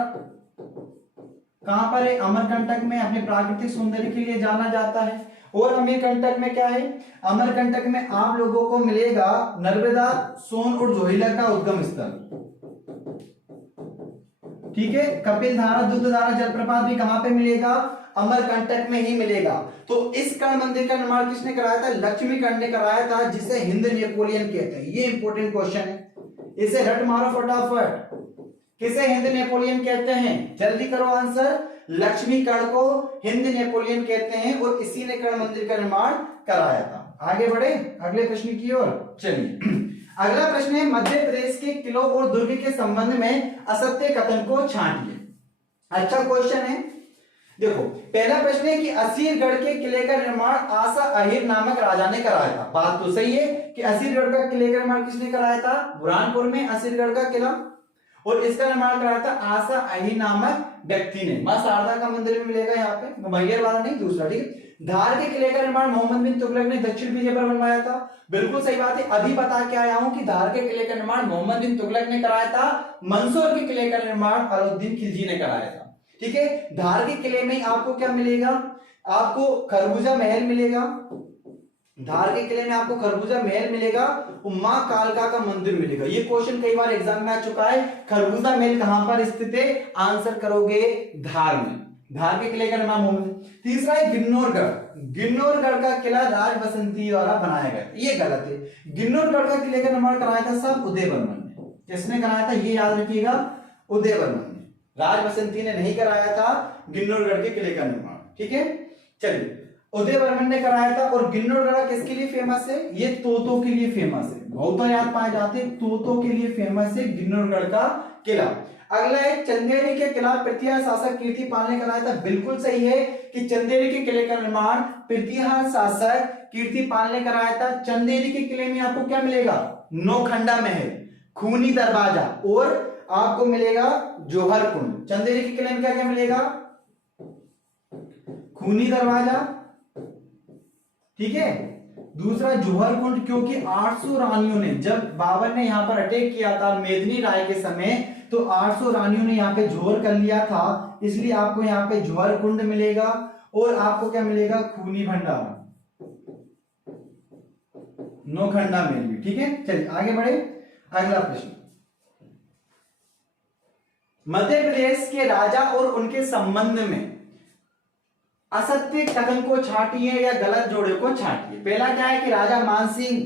कहां पर है? अमरकंटक में। अपने प्राकृतिक सौंदर्य के लिए जाना जाता है। और अमरकंटक में क्या है? अमरकंटक में आप लोगों को मिलेगा नर्मदा, सोन और जोहिला का उद्गम स्थल, ठीक है। कपिल धारा, दूध धारा जलप्रपात भी कहां पे मिलेगा? अमरकंटक में ही मिलेगा। तो इस कर्ण मंदिर का निर्माण किसने कराया था? लक्ष्मीकर्ण ने कराया था, जिसे हिंद नेपोलियन कहते हैं। ये इंपॉर्टेंट क्वेश्चन है, इसे रट मारो फटाफट। किसे हिंद नेपोलियन कहते हैं? जल्दी करो आंसर। लक्ष्मीकर्ण को हिंद नेपोलियन कहते हैं, और इसी ने कर्ण मंदिर का निर्माण कराया था। आगे बढ़े अगले प्रश्न की ओर। चलिए अगला प्रश्न है, मध्य प्रदेश के किलों और दुर्ग के संबंध में असत्य कथन को छांटिए। अच्छा क्वेश्चन है। देखो पहला प्रश्न है कि असीरगढ़ के किले का निर्माण आसा अहिर नामक राजा ने कराया था। बात तो सही है कि असीरगढ़ का किले का निर्माण किसने कराया था? बुरहानपुर में असीरगढ़ का किला, और इसका निर्माण कराया था आसा अहिर नामक व्यक्ति ने। मां शारदा का मंदिर में मिलेगा यहाँ पे, मैहर वाला नहीं, दूसरा। ठीक है, धार के किले का निर्माण मोहम्मद बिन तुगलक ने दक्षिण विजय पर बनवाया था। बिल्कुल सही बात है। अभी बता के आया हूं कि धार के किले का निर्माण मोहम्मद बिन तुगलक ने कराया था। मंदसौर के किले का निर्माण अलाउद्दीन खिलजी ने कराया था। ठीक है, धार के किले में आपको क्या मिलेगा? आपको खरबूजा महल मिलेगा। धार के किले में आपको खरबूजा महल मिलेगा, मां कालका का मंदिर मिलेगा। ये क्वेश्चन कई बार एग्जाम में आ चुका है। खरबूजा महल कहां पर स्थित है? आंसर करोगे धार में। धार के किले का नाम मोहम्मद। तीसरा है गिन्नौरगढ़। गिन्नौरगढ़ का किला राज बसंती द्वारा बनाया गया। ये गलत है। गिन्नौरगढ़ का किले का निर्माण कराया था साहब उदयवर्मन ने। किसने कराया था? ये याद रखिएगा, उदयवर्मन ने। राज बसंती ने नहीं कराया था गिन्नौरगढ़ के किले का निर्माण। ठीक है, चलिए उदयवर्मन ने कराया था। और गिन्नौरगढ़ किसके लिए फेमस है? ये तोतों के लिए फेमस है। बहुत याद पाए जाते हैं, तोतों के लिए फेमस है गिन्नौरगढ़ का किला। अगला है चंदेरी के किला पृथ्वी शासक कीर्तिपाल ने कराया था। बिल्कुल सही है कि चंदेरी के किले का निर्माण पृथ्वी शासक कीर्तिपाल ने कराया था। चंदेरी के किले में आपको क्या मिलेगा? नौखंडा महल, खूनी दरवाजा और आपको मिलेगा जौहर कुंड। चंदेरी के किले में क्या क्या मिलेगा? खूनी दरवाजा, ठीक है, दूसरा जौहर कुंड, क्योंकि 800 रानियों ने, जब बाबर ने यहां पर अटैक किया था मेदिनी राय के समय, तो 800 रानियों ने यहाँ पे जौहर कर लिया था, इसलिए आपको यहाँ पे जौहर कुंड मिलेगा। और आपको क्या मिलेगा? खूनी भंडारा, नौखंडा महल भी। ठीक है, चलिए आगे बढ़े। अगला प्रश्न, मध्य प्रदेश के राजा और उनके संबंध में असत्य कथन को छांटिए या गलत जोड़े को छांटिए। पहला क्या है कि राजा मानसिंह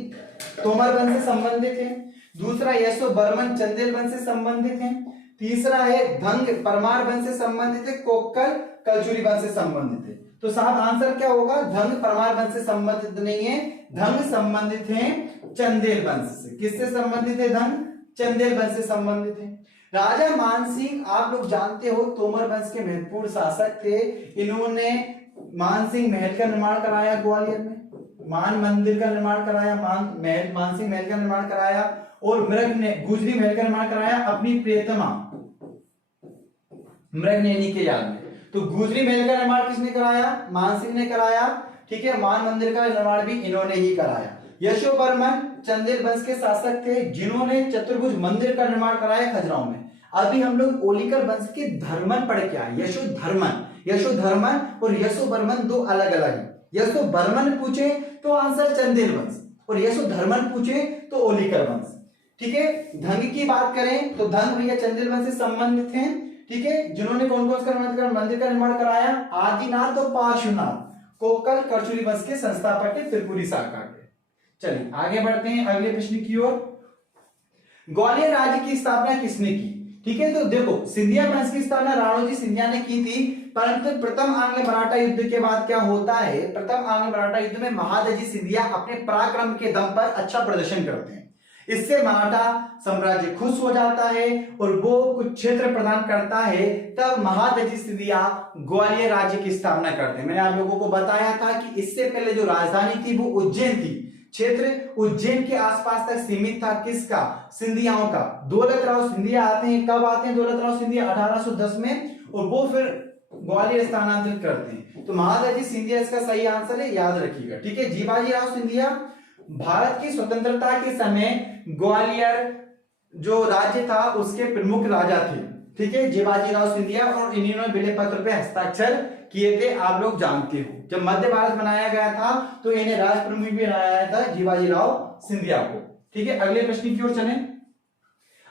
तोमर वंश से संबंधित है। दूसरा यशो बर्मन चंदेल वंश से संबंधित है। तीसरा है धंग परमार वंश से संबंधित है। कोक्कल कलचुरी वंश से संबंधित है। तो साफ आंसर क्या होगा? धंग परमार वंश से संबंधित नहीं है, धंग संबंधित है चंदेल वंश से। किससे संबंधित है? धंग चंदेल वंश से संबंधित है। राजा मानसिंह आप लोग जानते हो तोमर वंश के महत्वपूर्ण शासक थे। इन्होंने मानसिंह महल का निर्माण कराया ग्वालियर में, मान मंदिर का निर्माण कराया, मानसिंह महल का निर्माण कराया, और मृग ने गुजरी महल का निर्माण कराया अपनी प्रियतमा मृगनयनी के याद में। तो गुजरी महल का निर्माण किसने कराया? मानसिंह ने कराया। ठीक है, मान मंदिर का निर्माण भी इन्होंने ही कराया। यशो बर्मन चंदेल वंश के शासक थे जिन्होंने चतुर्भुज मंदिर का निर्माण कराया खजुराहो में। अभी हम लोग ओलिकर वंश के धर्मन पढ़ के आए, यशो धर्मन और यशो बर्मन दो अलग अलग है। यशो बर्मन पूछे तो आंसर चंदेल वंश, और यशो धर्मन पूछे तो ओलिकर वंश। ठीक है, धंग की बात करें तो धंग भैया चंदेल वंश से संबंधित हैं। ठीक है, जिन्होंने कौन कौन सा मंदिर का निर्माण कराया? आदिनाथ और पार्श्वनाथ। कोक्कल करचुरी वंश के संस्थापक है, त्रिपुरी शाखा के। चलिए आगे बढ़ते हैं अगले प्रश्न की ओर। ग्वालियर राज्य की स्थापना किसने की? ठीक है, तो देखो सिंधिया वंश की स्थापना राणोजी सिंधिया ने की थी, परंतु प्रथम आंग्ल मराठा युद्ध के बाद क्या होता है? प्रथम आंग्ल मराठा युद्ध में महादजी सिंधिया अपने पराक्रम के दम पर अच्छा प्रदर्शन करते हैं। इससे मराठा साम्राज्य खुश हो जाता है और वो कुछ क्षेत्र प्रदान करता है। तब महादजी सिंधिया ग्वालियर राज्य की स्थापना करते हैं। मैंने आप लोगों को बताया था कि इससे पहले जो राजधानी थी वो उज्जैन थी। क्षेत्र उज्जैन के आसपास तक सीमित था। किसका? सिंधियाओं का। दौलत राव सिंधिया आते हैं। कब आते हैं दौलत राव सिंधिया? 1810 में, और वो फिर ग्वालियर स्थानांतरित करते हैं। तो महादजी सिंधिया इसका सही आंसर है, याद रखिएगा। ठीक है, जीवाजी राव सिंधिया भारत की स्वतंत्रता के समय ग्वालियर जो राज्य था उसके प्रमुख राजा थे। ठीक है, जीवाजी राव सिंधिया, और इन्होंने बिले पत्र पे हस्ताक्षर किए थे, आप लोग जानते हो। जब मध्य भारत बनाया गया था तो इन्हें राज प्रमुख भी बनाया था जीवाजी राव सिंधिया को। ठीक है, अगले प्रश्न की ओर चलें।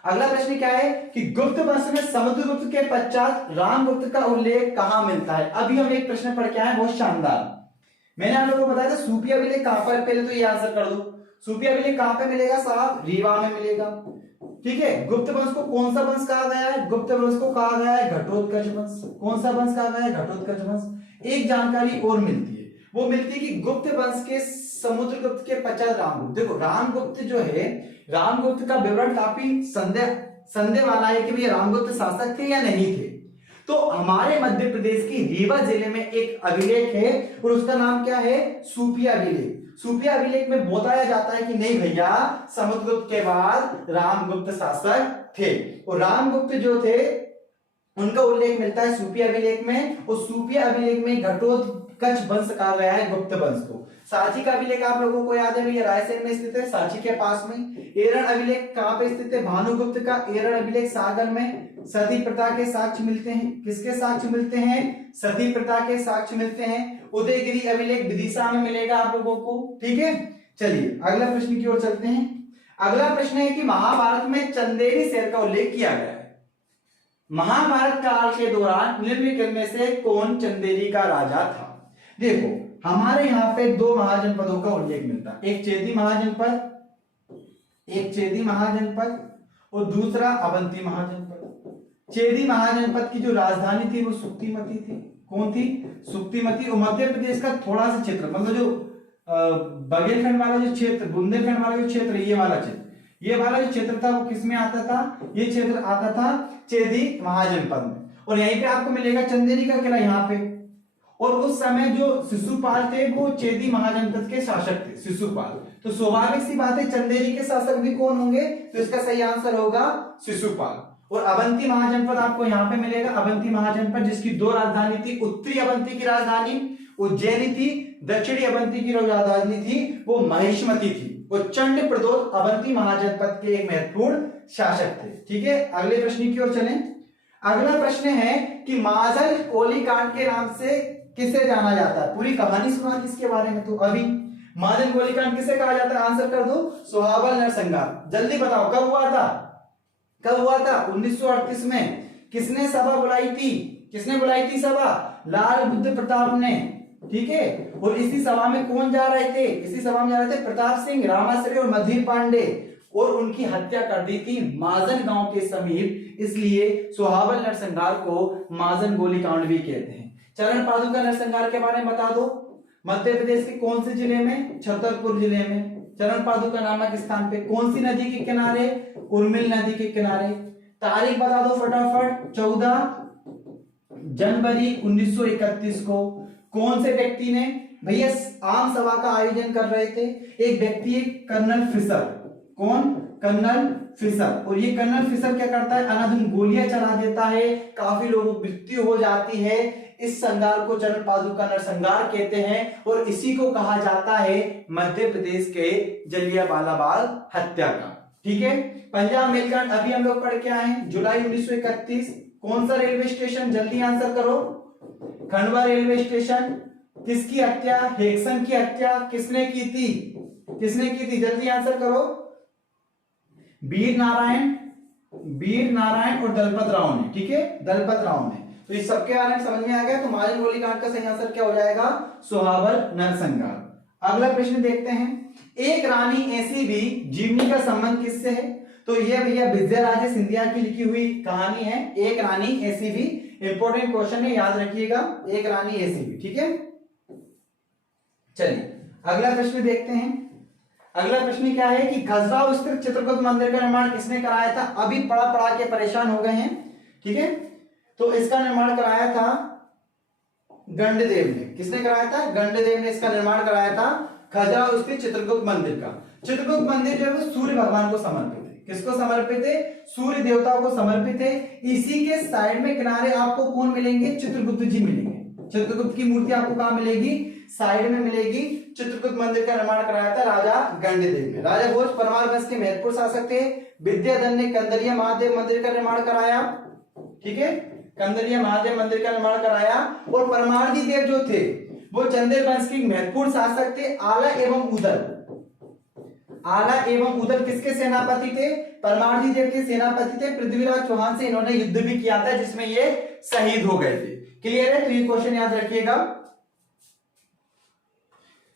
अगला प्रश्न क्या है कि गुप्त वंश में समुद्रगुप्त के पश्चात रामगुप्त का उल्लेख कहां मिलता है? अभी हम एक प्रश्न पढ़ के आए, बहुत शानदार। मैंने आप लोगों को बताया था सूफिया विलेय कहां पर, पहले तो ये आंसर कर दो। सूफिया विलेय कहां पे मिलेगा साहब? रीवा में मिलेगा। ठीक है, गुप्त वंश को कौन सा वंश कहा गया है? गुप्त वंश को कहा गया है घटोत्कच वंश। कौन सा वंश कहा गया है? घटोत्कच वंश। एक जानकारी और मिलती है, वो मिलती है कि गुप्त वंश के समुद्रगुप्त के पश्चात रामगुप्त। देखो रामगुप्त जो है, रामगुप्त का विवरण काफी संदेह वाला है कि भैया रामगुप्त शासक थे या नहीं थे। तो हमारे मध्य प्रदेश की रीवा जिले में एक अभिलेख है और उसका नाम क्या है, सूफिया अभिलेख। सूफिया अभिलेख में बताया जाता है कि नहीं भैया समुद्रगुप्त के बाद रामगुप्त शासक थे, और रामगुप्त जो थे उनका उल्लेख मिलता है सूफिया अभिलेख में, और सूफिया अभिलेख में घटोत्कच वंश कहा गया है गुप्त वंश को। सांची का अभिलेख आप लोगों को याद है भैया रायसेन में स्थित है, सांची के पास में। एरण अभिलेख कहां पे स्थित है, भानुगुप्त का एरण अभिलेख सागर में। सती प्रथा के साक्ष्य मिलते हैं, किसके साक्ष्य मिलते हैं, सती प्रथा के साक्ष्य मिलते हैं। उदयगिरी अभिलेख विदिशा में मिलेगा आप लोगों को, ठीक है। चलिए अगला प्रश्न की ओर चलते हैं। अगला प्रश्न है कि महाभारत में चंदेरी शहर का उल्लेख किया गया है। महाभारत काल के दौरान निम्नलिखित में से कौन चंदेरी का राजा था। देखो हमारे यहाँ पे दो महाजनपदों का उल्लेख मिलता है, एक चेदी महाजनपद और दूसरा अवंती महाजनपद। चेदी महाजनपद की जो राजधानी थी वो सुक्तिमती थी। कौन थी, सुक्तिमती। और मध्य प्रदेश का थोड़ा सा क्षेत्र, मतलब जो बघेलखंड वाला जो क्षेत्र, बुंदेलखंड वाला जो क्षेत्र, ये वाला जो क्षेत्र था वो किसमें आता था, ये क्षेत्र आता था चेदी महाजनपद में। और यहीं पे आपको मिलेगा चंदेरी का किला यहाँ पे। और उस समय जो शिशुपाल थे वो चेदी महाजनपद के शासक थे, शिशुपाल। तो स्वाभाविक सी बात है चंदेरी के शासक भी कौन होंगे, तो इसका सही आंसर होगा शिशुपाल। और अवंती महाजनपद आपको यहाँ पे मिलेगा, अवंती महाजनपद जिसकी दो राजधानी थी, उत्तरी अवंती की राजधानी उज्जैनी थी, दक्षिणी अवंती की राजधानी थी वो महिष्मती थी। और चंड प्रदोत अवंती महाजनपद के एक महत्वपूर्ण शासक थे, ठीक है। अगले प्रश्न की ओर चलें। अगला प्रश्न है कि माजल गोलीकांड के नाम से किसे जाना जाता है। पूरी कहानी सुना किसके बारे में, तो अभी माजल गोलीकांड किसे कहा जाता है, आंसर कर दो, सोहाबल नरसंहार। जल्दी बताओ कब हुआ था, 1938 में। किसने सभा बुलाई थी, किसने बुलाई थी सभा, लाल बुद्ध प्रताप ने, ठीक है। और इसी सभा में कौन जा रहे थे, इसी सभा में जा रहे थे प्रताप सिंह, रामाश्रय और मधुर पांडे। और उनकी हत्या कर दी थी माजन गांव के समीप, इसलिए सोहाबल नरसंहार को माजन गोलीकांड भी कहते हैं। चरण पादुका नरसंहार के बारे में बता दो। मध्य प्रदेश के कौन से जिले में, छतरपुर जिले में। चरण पादुका नामक स्थान पे कौन सी नदी के किनारे, उर्मिल नदी के किनारे। तारीख बता दो फटाफट, 14 जनवरी 1931 को। कौन से व्यक्ति ने, भैया आम सभा का आयोजन कर रहे थे, एक व्यक्ति है कर्नल फिशर। कौन, कर्नल फिशर। और ये कर्नल फिशर क्या करता है, अनाधुन गोलियां चला देता है, काफी लोगों की मृत्यु हो जाती है। इस संघार को चरण पादुका नरसंहार कहते हैं, और इसी को कहा जाता है मध्य प्रदेश के जलियांवाला बाग हत्याकांड, ठीक है। पंजाब मेल कांड अभी हम लोग पढ़ के आए हैं, जुलाई 1931। कौन सा रेलवे स्टेशन, जल्दी आंसर करो, खंडवा रेलवे स्टेशन। किसकी हत्या, हेक्सन की हत्या किसने की थी, किसने की थी, जल्दी आंसर करो। वीर नारायण और दलपत राव ने, ठीक है, दलपत राव ने। तो इस सबके बारे में समझ में आ गया। तो माजन गोलीकांड का सही आंसर क्या हो जाएगा, सोहाबल नरसंहार। अगला प्रश्न देखते हैं। एक रानी ऐसी भी जीवनी का संबंध किससे है, तो यह भैया विजयराजे सिंधिया की लिखी हुई कहानी है, एक रानी ऐसी भी। इंपॉर्टेंट क्वेश्चन है, याद रखिएगा, एक रानी ऐसी भी, ठीक है। चलिए अगला प्रश्न देखते हैं। अगला प्रश्न क्या है कि खजुराहो स्थित चित्रगुप्त मंदिर का निर्माण किसने कराया था। अभी पढ़ा के परेशान हो गए हैं, ठीक है। तो इसका निर्माण कराया था गंडदेव ने। किसने कराया था, गंडदेव ने इसका निर्माण कराया था, खजुराहो स्थित चित्रगुप्त मंदिर का। चित्रगुप्त मंदिर जो है वो सूर्य भगवान को समर्पित है। किसको समर्पित है, सूर्य देवता को समर्पित है। इसी के साइड में किनारे आपको कौन मिलेंगे, चित्रगुप्त जी मिलेंगे। चित्रगुप्त की मूर्ति आपको कहां मिलेगी, साइड में मिलेगी। चित्रगुप्त मंदिर का निर्माण कराया था राजा गंडदेव ने। राजा भोज परमार वंश के महत्वपूर्ण शासक थे। विद्याधर ने कंदरिया महादेव मंदिर का निर्माण कराया, ठीक है, कंदरिया महादेव मंदिर का निर्माण कराया। और परमार्दी देव जो थे वो चंदेल वंश के महत्वपूर्ण शासक थे। आला एवं उदल किसके सेनापति थे, परमार्दी देव के सेनापति थे। पृथ्वीराज चौहान से इन्होंने युद्ध भी किया था जिसमें ये शहीद हो गए थे। क्लियर है, तो ये क्वेश्चन याद रखिएगा।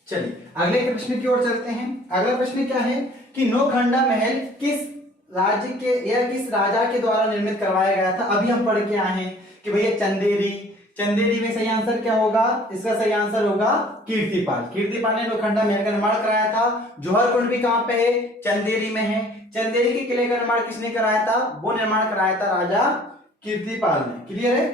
चलिए अगले प्रश्न की ओर चलते हैं। अगला प्रश्न क्या है कि नौखंडा महल किस राज्य के या किस राजा के द्वारा निर्मित करवाया गया था। अभी हम पढ़ के आए हैं कि भैया चंदेरी, चंदेरी में सही आंसर क्या होगा? इसका सही आंसर होगा कीर्तिपाल। कीर्तिपाल ने लोखंडा महल का निर्माण कराया था। जौहर कुंड भी कहां पे है? चंदेरी में है। चंदेरी के किले का निर्माण किसने कराया था? वो निर्माण कराया था राजा कीर्तिपाल ने। क्लियर है?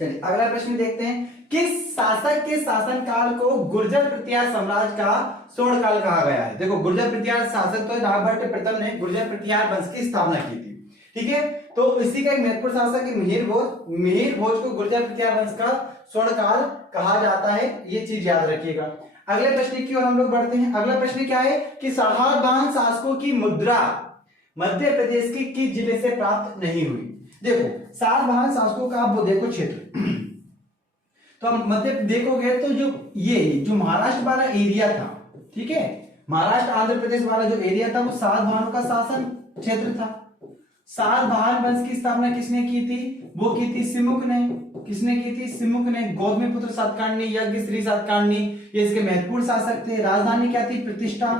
चलिए अगला प्रश्न देखते हैं। किस शासक के शासनकाल को गुर्जर प्रतिहार साम्राज्य का स्वर्ण काल कहा गया है? देखो गुर्जर प्रतिहार शासक तो रामभट्ट प्रथम ने गुर्जर प्रतिहार वंश की स्थापना की थी। ठीक है, तो इसी का एक महत्वपूर्ण शासक है मिहिर भोज। मिहिर भोज को गुर्जर प्रतिहार वंश का स्वर्ण काल कहा जाता है, ये चीज याद रखिएगा। अगले प्रश्न की ओर हम लोग बढ़ते हैं। अगला प्रश्न क्या है कि सातवाहन शासकों की मुद्रा मध्य प्रदेश के किस जिले से प्राप्त नहीं हुई? देखो सातवाहन शासकों का आप वो देखो क्षेत्र, तो हम मध्य देखोगे तो जो महाराष्ट्र वाला एरिया था, ठीक है, महाराष्ट्र आंध्र प्रदेश वाला जो एरिया था वो सातवाहनों का शासन क्षेत्र था। सातवाहन वंश की स्थापना किसने की थी? वो की थी सिमुक ने। किसने की थी? सिमुक ने। गौतमीपुत्र सातकर्णी, यज्ञश्री सातकर्णी ये इसके महत्वपूर्ण शासक थे। राजधानी क्या थी? प्रतिष्ठा।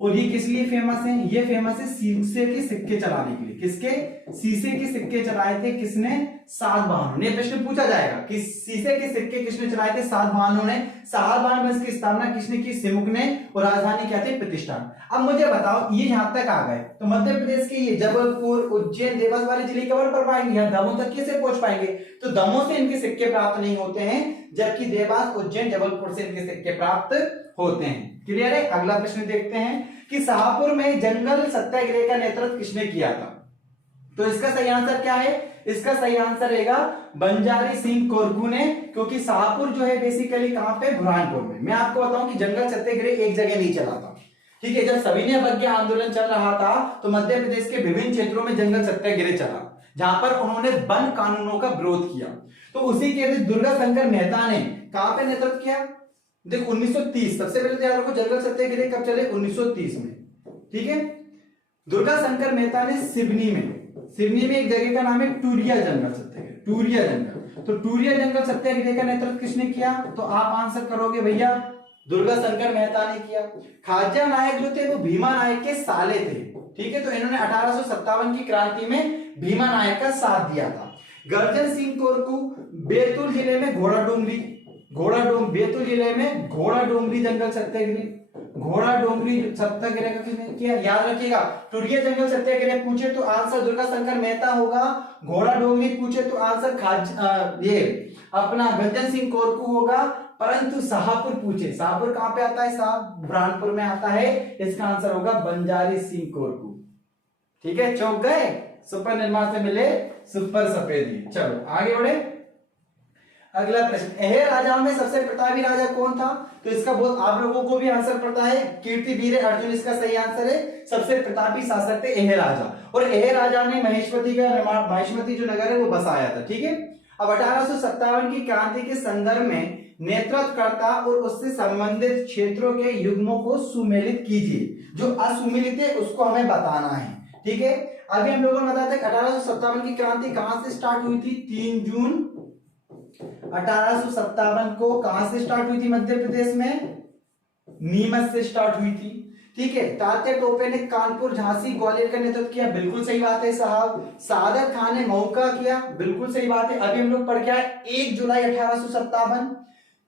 और ये किस लिए फेमस है? ये फेमस है शीशे के सिक्के चलाने के लिए। किसके? शीशे के सिक्के चलाए थे किसने? सातवाहनों ने। प्रश्न पूछा जाएगा कि शीशे के सिक्के किसने चलाए थे? सातवाहनों ने। सातवाहन वंश की स्थापना किसने की? सिमुक ने। और राजधानी क्या थी? प्रतिष्ठान। अब मुझे बताओ ये यहां तक आ गए तो मध्य प्रदेश के ये जबलपुर, उज्जैन, देवास वाले जिले कवर कर पाएंगे? या दमोह तक कैसे पहुंच पाएंगे? तो दमोह से इनके सिक्के प्राप्त नहीं होते हैं, जबकि देवास, उज्जैन, जबलपुर से इनके सिक्के प्राप्त होते हैं। क्लियर है? अगला प्रश्न देखते हैं कि शाहपुर में जंगल सत्याग्रह का नेतृत्व किसने किया था? तो इसका सही आंसर क्या है? इसका सही आंसर रहेगा बंजारी सिंह कोरकू ने, क्योंकि शाहपुर जो है बेसिकली कहां पे? बुरहानपुर में। मैं आपको बताऊं कि जंगल सत्याग्रह एक जगह नहीं चला था, ठीक है। जब सविनय अवज्ञा आंदोलन चल रहा था तो मध्य प्रदेश के विभिन्न क्षेत्रों में जंगल सत्याग्रह चला, जहां पर उन्होंने वन कानूनों का विरोध किया। तो उसी के दुर्गा शंकर मेहता ने कहां पे नेतृत्व किया? देखो 1930, सबसे पहले तो याद रखो जंगल सत्याग्रह कब चले? 1930 में, ठीक है। दुर्गा शंकर मेहता ने सिवनी में एक जगह का नाम है टूरिया जंगल सत्याग्रह, टूरिया जंगल। तो टूरिया जंगल सत्याग्रह का नेतृत्व किसने किया? तो आप आंसर करोगे भैया दुर्गा शंकर मेहता ने किया। खाजा नायक जो थे वो भीमा नायक के साले थे, ठीक है। तो इन्होंने 1857 की क्रांति में भीमा नायक का साथ दिया था। गर्जन सिंह कोरकू बैतूल जिले में बैतूल जिले में घोड़ा डोंगरी जंगल सत्याग्रह, घोड़ा डोंगरी सत्याग्रह का किसने किया? याद रखिएगा, टूरिया जंगल सत्याग्रह पूछे तो आंसर दुर्गा शंकर मेहता होगा। घोड़ा डोंगरी पूछे तो आंसर ये अपना गंजन सिंह कोरकू होगा। परंतु शाहपुर पूछे, शाहपुर कहां पे आता है? साहब बुरहानपुर में आता है। इसका आंसर होगा बंजारी सिंह कोरकू, ठीक है। चौंक गए? सुपर निर्माण से मिले सुपर सफेदी। चलो आगे बढ़े। अगला प्रश्न, अहेर राजाओं में सबसे प्रतापी राजा कौन था? तो इसका बहुत आप लोगों को भी आंसर पता है, कीर्तिवीर अर्जुन इसका सही आंसर है। सबसे प्रतापी शासक थे अहेर राजा, और अहेर राजा ने महेश्वती जो नगर है वो बसाया था, ठीक है। अब 1857 की क्रांति के संदर्भ में नेतृत्वकर्ता और उससे संबंधित क्षेत्रों के युग्मों को सुमेलित कीजिए। जो असुमेलित है उसको हमें बताना है, ठीक है। अभी हम लोगों ने बताया था कि 1857 की क्रांति कहां से स्टार्ट हुई थी? 3 जून 1857 को कहां से स्टार्ट हुई थी? मध्य प्रदेश में नीमच से स्टार्ट हुई थी, ठीक है। तात्या टोपे ने कानपुर, झांसी, ग्वालियर का नेतृत्व किया, बिल्कुल सही बात है साहब। सादत खान ने मऊ का किया, बिल्कुल सही बात है। अभी हम लोग पढ़ के आए 1 जुलाई 1857।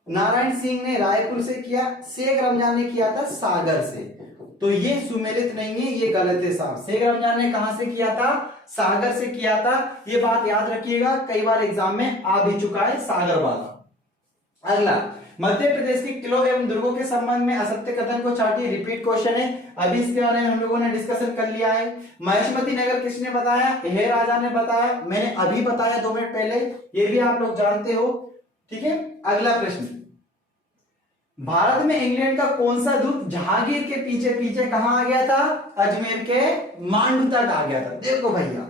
नारायण सिंह ने रायपुर से किया, शेख रमजान ने किया था सागर से। तो ये सुमेलित नहीं है, ये गलत है साहब। शेख रमजान ने कहां से किया था? सागर से किया था। ये बात याद रखिएगा, कई बार एग्जाम में आ भी चुका है सागर वाला। अगला, मध्य प्रदेश के किलों एवं दुर्गों के संबंध में असत्य कथन को चाटिए, रिपीट क्वेश्चन है। अभी इसके बारे में हम लोगों ने डिस्कशन कर लिया है। महेशमती नगर किसने बताया? अहेर राजा ने बताया, मैंने अभी बताया 2 मिनट पहले, ये भी आप लोग जानते हो, ठीक है। अगला प्रश्न, भारत में इंग्लैंड का कौन सा दूत जहांगीर के पीछे पीछे कहां आ गया था? अजमेर के मांडू तक आ गया था। देखो भैया,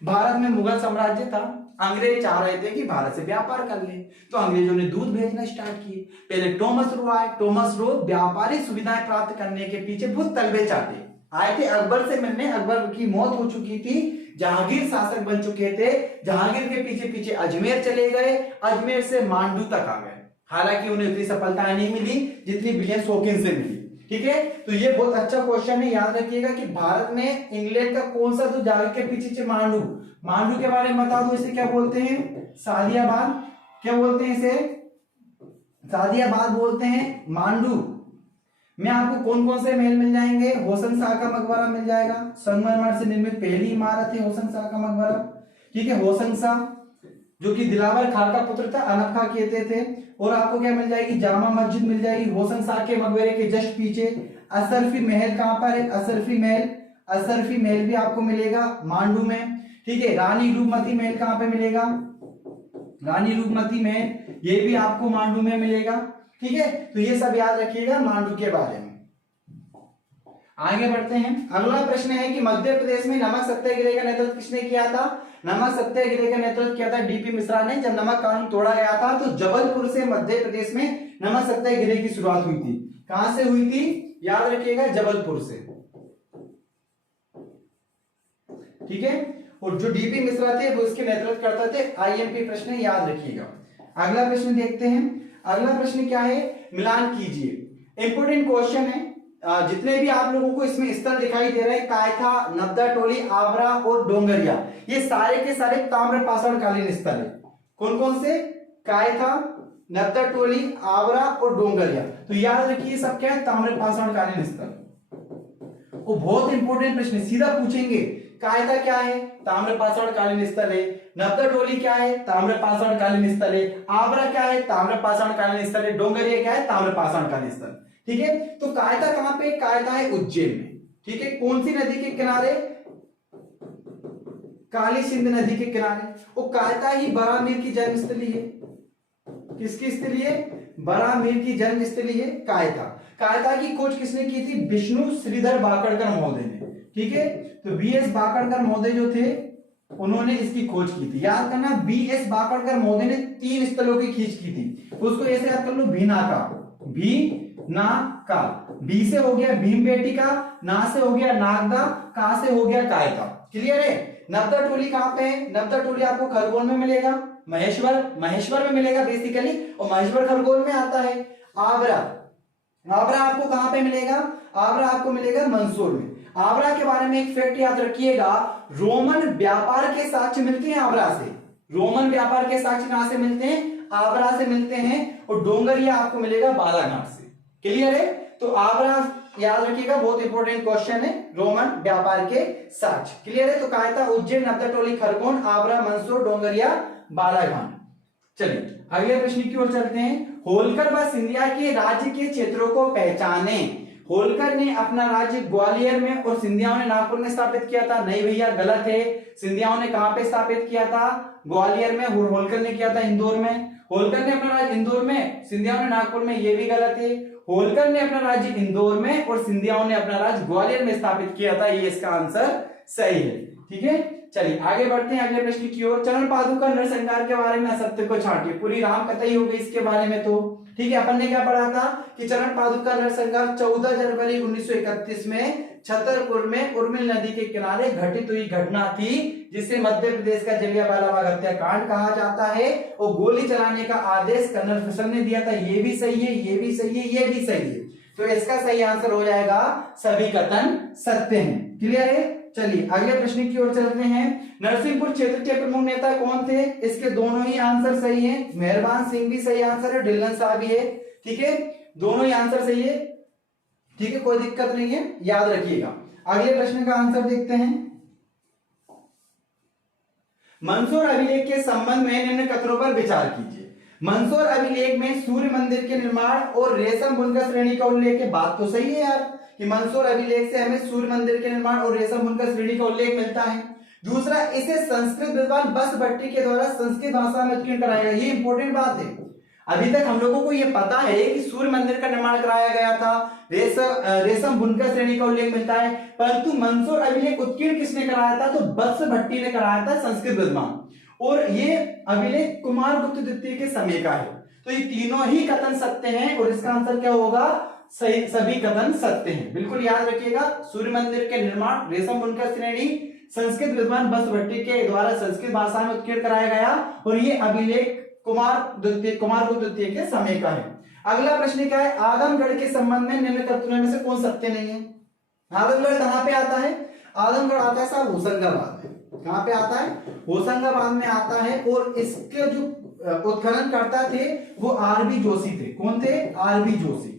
भारत में मुगल साम्राज्य था, अंग्रेज चाह रहे थे कि भारत से व्यापार कर ले, तो अंग्रेजों ने दूत भेजना स्टार्ट किए। पहले टॉमस रो आए। टॉमस रो व्यापारिक सुविधाएं प्राप्त करने के पीछे बहुत तलबे चाटे आए थे अकबर से मिलने। अकबर की मौत हो चुकी थी, जहांगीर शासक बन चुके थे। जहांगीर के पीछे पीछे अजमेर चले गए, अजमेर से मांडू तक आ गए। हालांकि उन्हें उतनी सफलता नहीं मिली जितनी विलियम शॉकिंस से मिली, ठीक है। तो ये बहुत अच्छा क्वेश्चन है, याद रखिएगा कि भारत में इंग्लैंड का कौन सा दूत जहांगीर के पीछे मांडू। मांडू के बारे में बता दो, इसे क्या बोलते हैं? सादियाबाद। क्या बोलते हैं इसे, सादियाबाद बोलते हैं, मांडू में आपको कौन कौन से महल मिल जाएंगे, होसन शाह का मकबरा मिल जाएगा, संगमरमर से निर्मित पहली इमारत है होसन शाह का मकबरा। ठीक है, होसन शाह जो कि दिलावर खां का पुत्र था, अनब खां कहते थे। और आपको क्या मिल जाएगी, जामा मस्जिद मिल जाएगी होसन शाह के मकबरे के जस्ट पीछे। असरफी महल कहां पर है, असरफी महल, असरफी महल भी आपको मिलेगा मांडू में। ठीक है, रानी रूपमती महल कहां पे मिलेगा, रानी रूपमती महल ये भी आपको मांडू में मिलेगा। ठीक है, तो ये सब याद रखिएगा मांडू के बारे में। आगे बढ़ते हैं, अगला प्रश्न है कि मध्य प्रदेश में नमक सत्याग्रह का नेतृत्व किसने किया था। नमक सत्याग्रह का नेतृत्व किया था डीपी मिश्रा ने। जब नमक कानून तोड़ा गया था तो जबलपुर से मध्य प्रदेश में नमक सत्याग्रह की शुरुआत हुई थी। कहां से हुई थी, याद रखिएगा, जबलपुर से। ठीक है, और जो डीपी मिश्रा थे वो इसके नेतृत्व करते थे। आईएमपी प्रश्न याद रखिएगा। अगला प्रश्न देखते हैं, अगला प्रश्न क्या है, मिलान कीजिए। इंपोर्टेंट क्वेश्चन है। जितने भी आप लोगों को इसमें स्थल दिखाई दे रहे हैं, कायथा, नब्दा टोली, आबरा और डोंगरिया, ये सारे के सारे ताम्रपाषाणकालीन स्थल है। कौन कौन से, कायथा, नब्दा टोली, आबरा और डोंगरिया। तो याद रखिए सब क्या है, ताम्रपाषाणकालीन स्थल। वो बहुत इंपॉर्टेंट प्रश्न, सीधा पूछेंगे। कायथा क्या है, ताम्रपाषाणकालीन स्थल है। नब्दा टोली क्या है, ताम्रपाषाणकालीन स्थल है। आबरा क्या है, ताम्रपाषाणकालीन स्थल है। डोंगरिया क्या है, ताम्रपाषाणकालीन स्थल। ठीक है, तो कायथा कहां पे, कायथा है उज्जैन में। ठीक है, कौन सी नदी के किनारे, काली सिंध नदी के किनारे। वो कायथा ही बरामीर की जन्मस्थली है। किसकी स्थली है, बरामीर की जन्मस्थली है कायथा। कायथा की खोज किसने की थी, विष्णु श्रीधर बाकड़कर महोदय ने। ठीक है, तो बीएस बाकड़कर महोदय जो थे उन्होंने इसकी खोज की थी। याद करना, बीएस बाकड़कर महोदय ने 3 स्थलों की खोज की थी। उसको ऐसे याद कर लो, भीनाका, भीनाका, बी से हो गया भीमबेटका, ना से हो गया नागदा, का से हो गया कायथा। क्लियर है। नब्दा टोली कहां पे है, नब्दा टोली आपको खरगोन में मिलेगा, महेश्वर में मिलेगा बेसिकली, और महेश्वर खरगोन में आता है। आबरा, आबरा आपको कहां पे मिलेगा, आबरा आपको मिलेगा मंदसौर में। आबरा के बारे में एक फैक्ट याद रखिएगा, रोमन व्यापार के साक्ष्य मिलते हैं आबरा से। रोमन व्यापार के साक्ष्य कहां से मिलते हैं, आबरा से मिलते हैं। और डोंगरिया आपको मिलेगा बालाघाट से। क्लियर है, तो आबरा याद रखिएगा, बहुत इंपॉर्टेंट क्वेश्चन है, रोमन व्यापार के साक्ष्य। क्लियर है, तो कायथा, उज्जैन, नब्दा टोली, खरगोन, आबरा, मंदसौर, डोंगरिया, बालाघाट। चलिए अगले प्रश्न की ओर चलते हैं। होलकर व सिंधिया के राज्य के क्षेत्रों को पहचाने। होलकर ने अपना राज्य ग्वालियर में और सिंधियाओं ने नागपुर में स्थापित किया था। नहीं भैया, गलत है। सिंधियाओं ने कहां पे स्थापित किया था, ग्वालियर में। होलकर ने किया था इंदौर में। होलकर ने अपना राज्य इंदौर में, सिंधियाओं ने नागपुर में, ये भी गलत है। होलकर ने अपना राज्य इंदौर में और सिंधियाओं ने अपना राज्य ग्वालियर में स्थापित किया था। ये इसका आंसर सही है। ठीक है, चलिए आगे बढ़ते हैं अगले प्रश्न की ओर। चरण पादुका नरसंहार के बारे में असत्य को छांटिए। पूरी राम कथा ही हो गई इसके बारे में। तो ठीक है, अपन ने क्या पढ़ा था कि चरण पादुका नरसंहार 14 जनवरी 1931 में छतरपुर में उर्मिल नदी के किनारे घटित हुई घटना थी, जिसे मध्य प्रदेश का जलियांवाला बाग हत्याकांड कहा जाता है। और गोली चलाने का आदेश कर्नल फैसल ने दिया था। ये भी सही है, ये भी सही है, ये भी सही है। तो इसका सही आंसर हो जाएगा सभी कथन सत्य हैं। क्लियर है। चलिए अगले प्रश्न की ओर चलते हैं। नरसिंहपुर क्षेत्र के प्रमुख नेता कौन थे, इसके दोनों ही आंसर सही हैं। मेहरबान सिंह भी सही आंसर है, ढिल्लन साहब भी है। ठीक है, दोनों ही आंसर सही है। ठीक है, कोई दिक्कत नहीं है, याद रखिएगा। अगले प्रश्न का आंसर देखते हैं। मंदसौर अभिलेख के संबंध में निम्न कथनों पर विचार कीजिए। मंदसौर अभिलेख में सूर्य मंदिर के निर्माण और रेशम बुनकर श्रेणी का उल्लेख है। बात तो सही है यार कि मंदसौर अभिलेख से हमें सूर्य मंदिर के निर्माण और रेशम बुनकर श्रेणी का उल्लेख मिलता है। दूसरा, इसे संस्कृत विद्वान बस भट्टी के द्वारा संस्कृत भाषा में उत्कीर्ण कराया गया। ये इंपॉर्टेंट बात है। अभी तक हम लोगों को यह पता है कि सूर्य मंदिर का निर्माण कराया गया था, रेशम बुनकर श्रेणी का उल्लेख मिलता है, परंतु मंदसौर अभिलेख उत्कीर्ण किसने कराया था, तो बस भट्टी ने कराया था, संस्कृत विद्वान। और ये अभिलेख कुमारगुप्त द्वितीय के समय का है। तो ये तीनों ही कथन सत्य हैं और इसका आंसर क्या होगा, सही, सभी कथन सत्य हैं। बिल्कुल याद रखिएगा, सूर्य मंदिर के निर्माण, रेशम बुनकर श्रेणी, संस्कृत विद्वान बस भट्टी के द्वारा संस्कृत भाषा में उत्कीर्ण कराया गया और ये अभिलेख कुमारगुप्त द्वितीय के समय का है। अगला प्रश्न क्या है, आदमगढ़ के संबंध में निम्न कथनों में से कौन सत्य नहीं है। आदमगढ़ कहां पे आता है, आदमगढ़ आता है साहब होशंगाबाद में। कहां पे आता है, होशंगाबाद में आता है। और इसके जो उत्खननकर्ता थे वो आरबी जोशी थे। कौन थे? आरबी जोशी।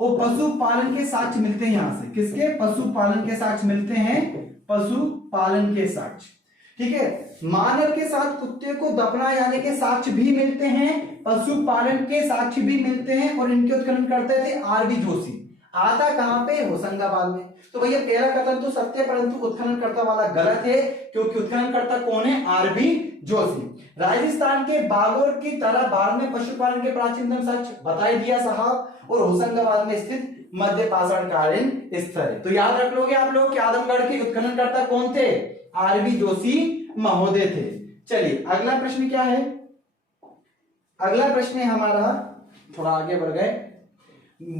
और पशुपालन के साक्ष्य मिलते हैं यहां से। किसके? पशुपालन के साक्ष्य मिलते हैं, पशुपालन के साक्ष्य। ठीक है, मानव के साथ कुत्ते को दफनाए जाने के साक्ष्य भी मिलते हैं, पशुपालन के साक्ष्य भी मिलते हैं, और इनके उत्खनन करते थे आरबी जोशी। आता कहां पे? होशंगाबाद में। तो भैया पहला कथन तो सत्य है, परंतु उत्खननकर्ता वाला गलत है, क्योंकि उत्खननकर्ता कौन है? आरबी जोशी। राजस्थान के बागोर की तरह भारत में पशुपालन के प्राचीनतम साक्ष्य बता ही दिया साहब, और होशंगाबाद में स्थित मध्य पाषाणकालीन स्थल है। तो याद रख लोगे आप लोग कि आदमगढ़ के उत्खननकर्ता कौन थे? आरबी जोशी महोदय थे। चलिए अगला प्रश्न क्या है? अगला प्रश्न है हमारा, थोड़ा आगे बढ़ गए,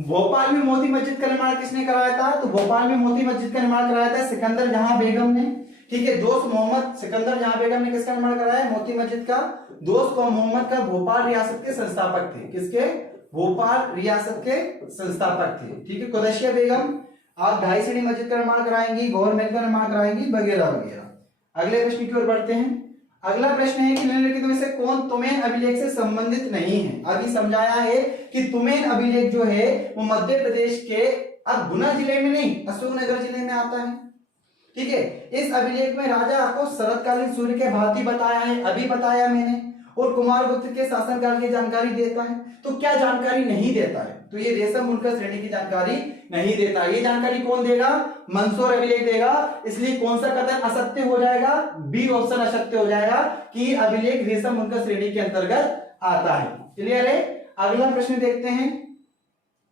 भोपाल में मोती मस्जिद का निर्माण किसने कराया था? तो भोपाल में मोती मस्जिद का निर्माण कराया था सिकंदर जहां बेगम ने। ठीक है, दोस्त मोहम्मद सिकंदर जहां बेगम ने किसका निर्माण कराया? मोती मस्जिद का। दोस्त मोहम्मद का भोपाल रियासत के संस्थापक थे। किसके? भोपाल रियासत के संस्थापक थे। ठीक है, कुदैशिया बेगम आप ढाई सीढ़ी मस्जिद का निर्माण कराएंगी, गवर्नमेंट का निर्माण कराएंगी, वगैरह वगैरह। अगले प्रश्न की ओर बढ़ते हैं। अगला प्रश्न है कि निम्नलिखित में से कौन तुमेन अभिलेख से संबंधित नहीं है? अभी समझाया है कि तुमेन अभिलेख जो है वो मध्य प्रदेश के, अब गुना जिले में नहीं, अशोकनगर जिले में आता है। ठीक है, इस अभिलेख में राजा को शरतकालीन सूर्य के भांति बताया है, अभी बताया मैंने, और कुमारगुप्त के शासनकाल की जानकारी देता है। तो क्या जानकारी नहीं देता है? तो ये रेशम बुनकर श्रेणी की जानकारी नहीं देता। ये जानकारी कौन देगा? मंदसौर अभिलेख देगा। इसलिए कौन सा कथन असत्य हो जाएगा? बी ऑप्शन असत्य हो जाएगा कि अभिलेख रेशम बुनकर श्रेणी के अंतर्गत आता है। क्लियर है? अगला प्रश्न देखते हैं,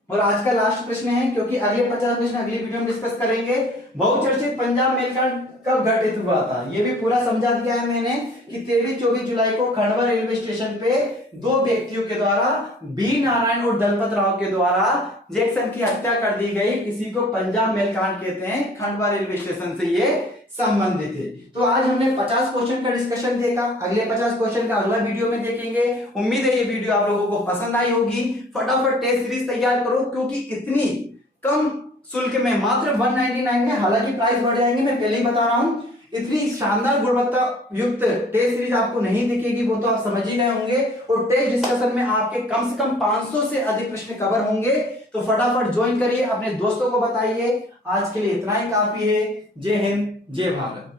और आज का लास्ट प्रश्न है, क्योंकि अगले 50 प्रश्न अगली वीडियो में डिस्कस करेंगे। बहुचर्चित पंजाब मेलकांड कब घटित हुआ था? ये भी पूरा समझा दिया है मैंने कि 23-24 जुलाई को खंडवा रेलवे स्टेशन पे दो व्यक्तियों के द्वारा, बी नारायण और दलपत राव के द्वारा जैक्सन की हत्या कर दी गई। इसी को पंजाब मेलकांड कहते हैं। खंडवा रेलवे स्टेशन से ये संबंधित है। तो आज हमने 50 क्वेश्चन का डिस्कशन देखा। अगले 50 क्वेश्चन का अगला वीडियो में देखेंगे। उम्मीद है ये वीडियो आप लोगों को पसंद आई होगी। फटाफट टेस्ट सीरीज तैयार करो, क्योंकि इतनी कम शुल्क में, मात्र 199 में, हालांकि प्राइस बढ़ जाएंगे, मैं पहले ही बता रहा हूं, इतनी शानदार गुणवत्ता युक्त टेस्ट सीरीज आपको नहीं दिखेगी, वो तो आप समझ ही गए होंगे। और टेस्ट डिस्कशन में आपके कम से कम 500 से अधिक प्रश्न कवर होंगे। तो फटाफट ज्वाइन करिए, अपने दोस्तों को बताइए। आज के लिए इतना ही काफी है। जय हिंद, जय भारत।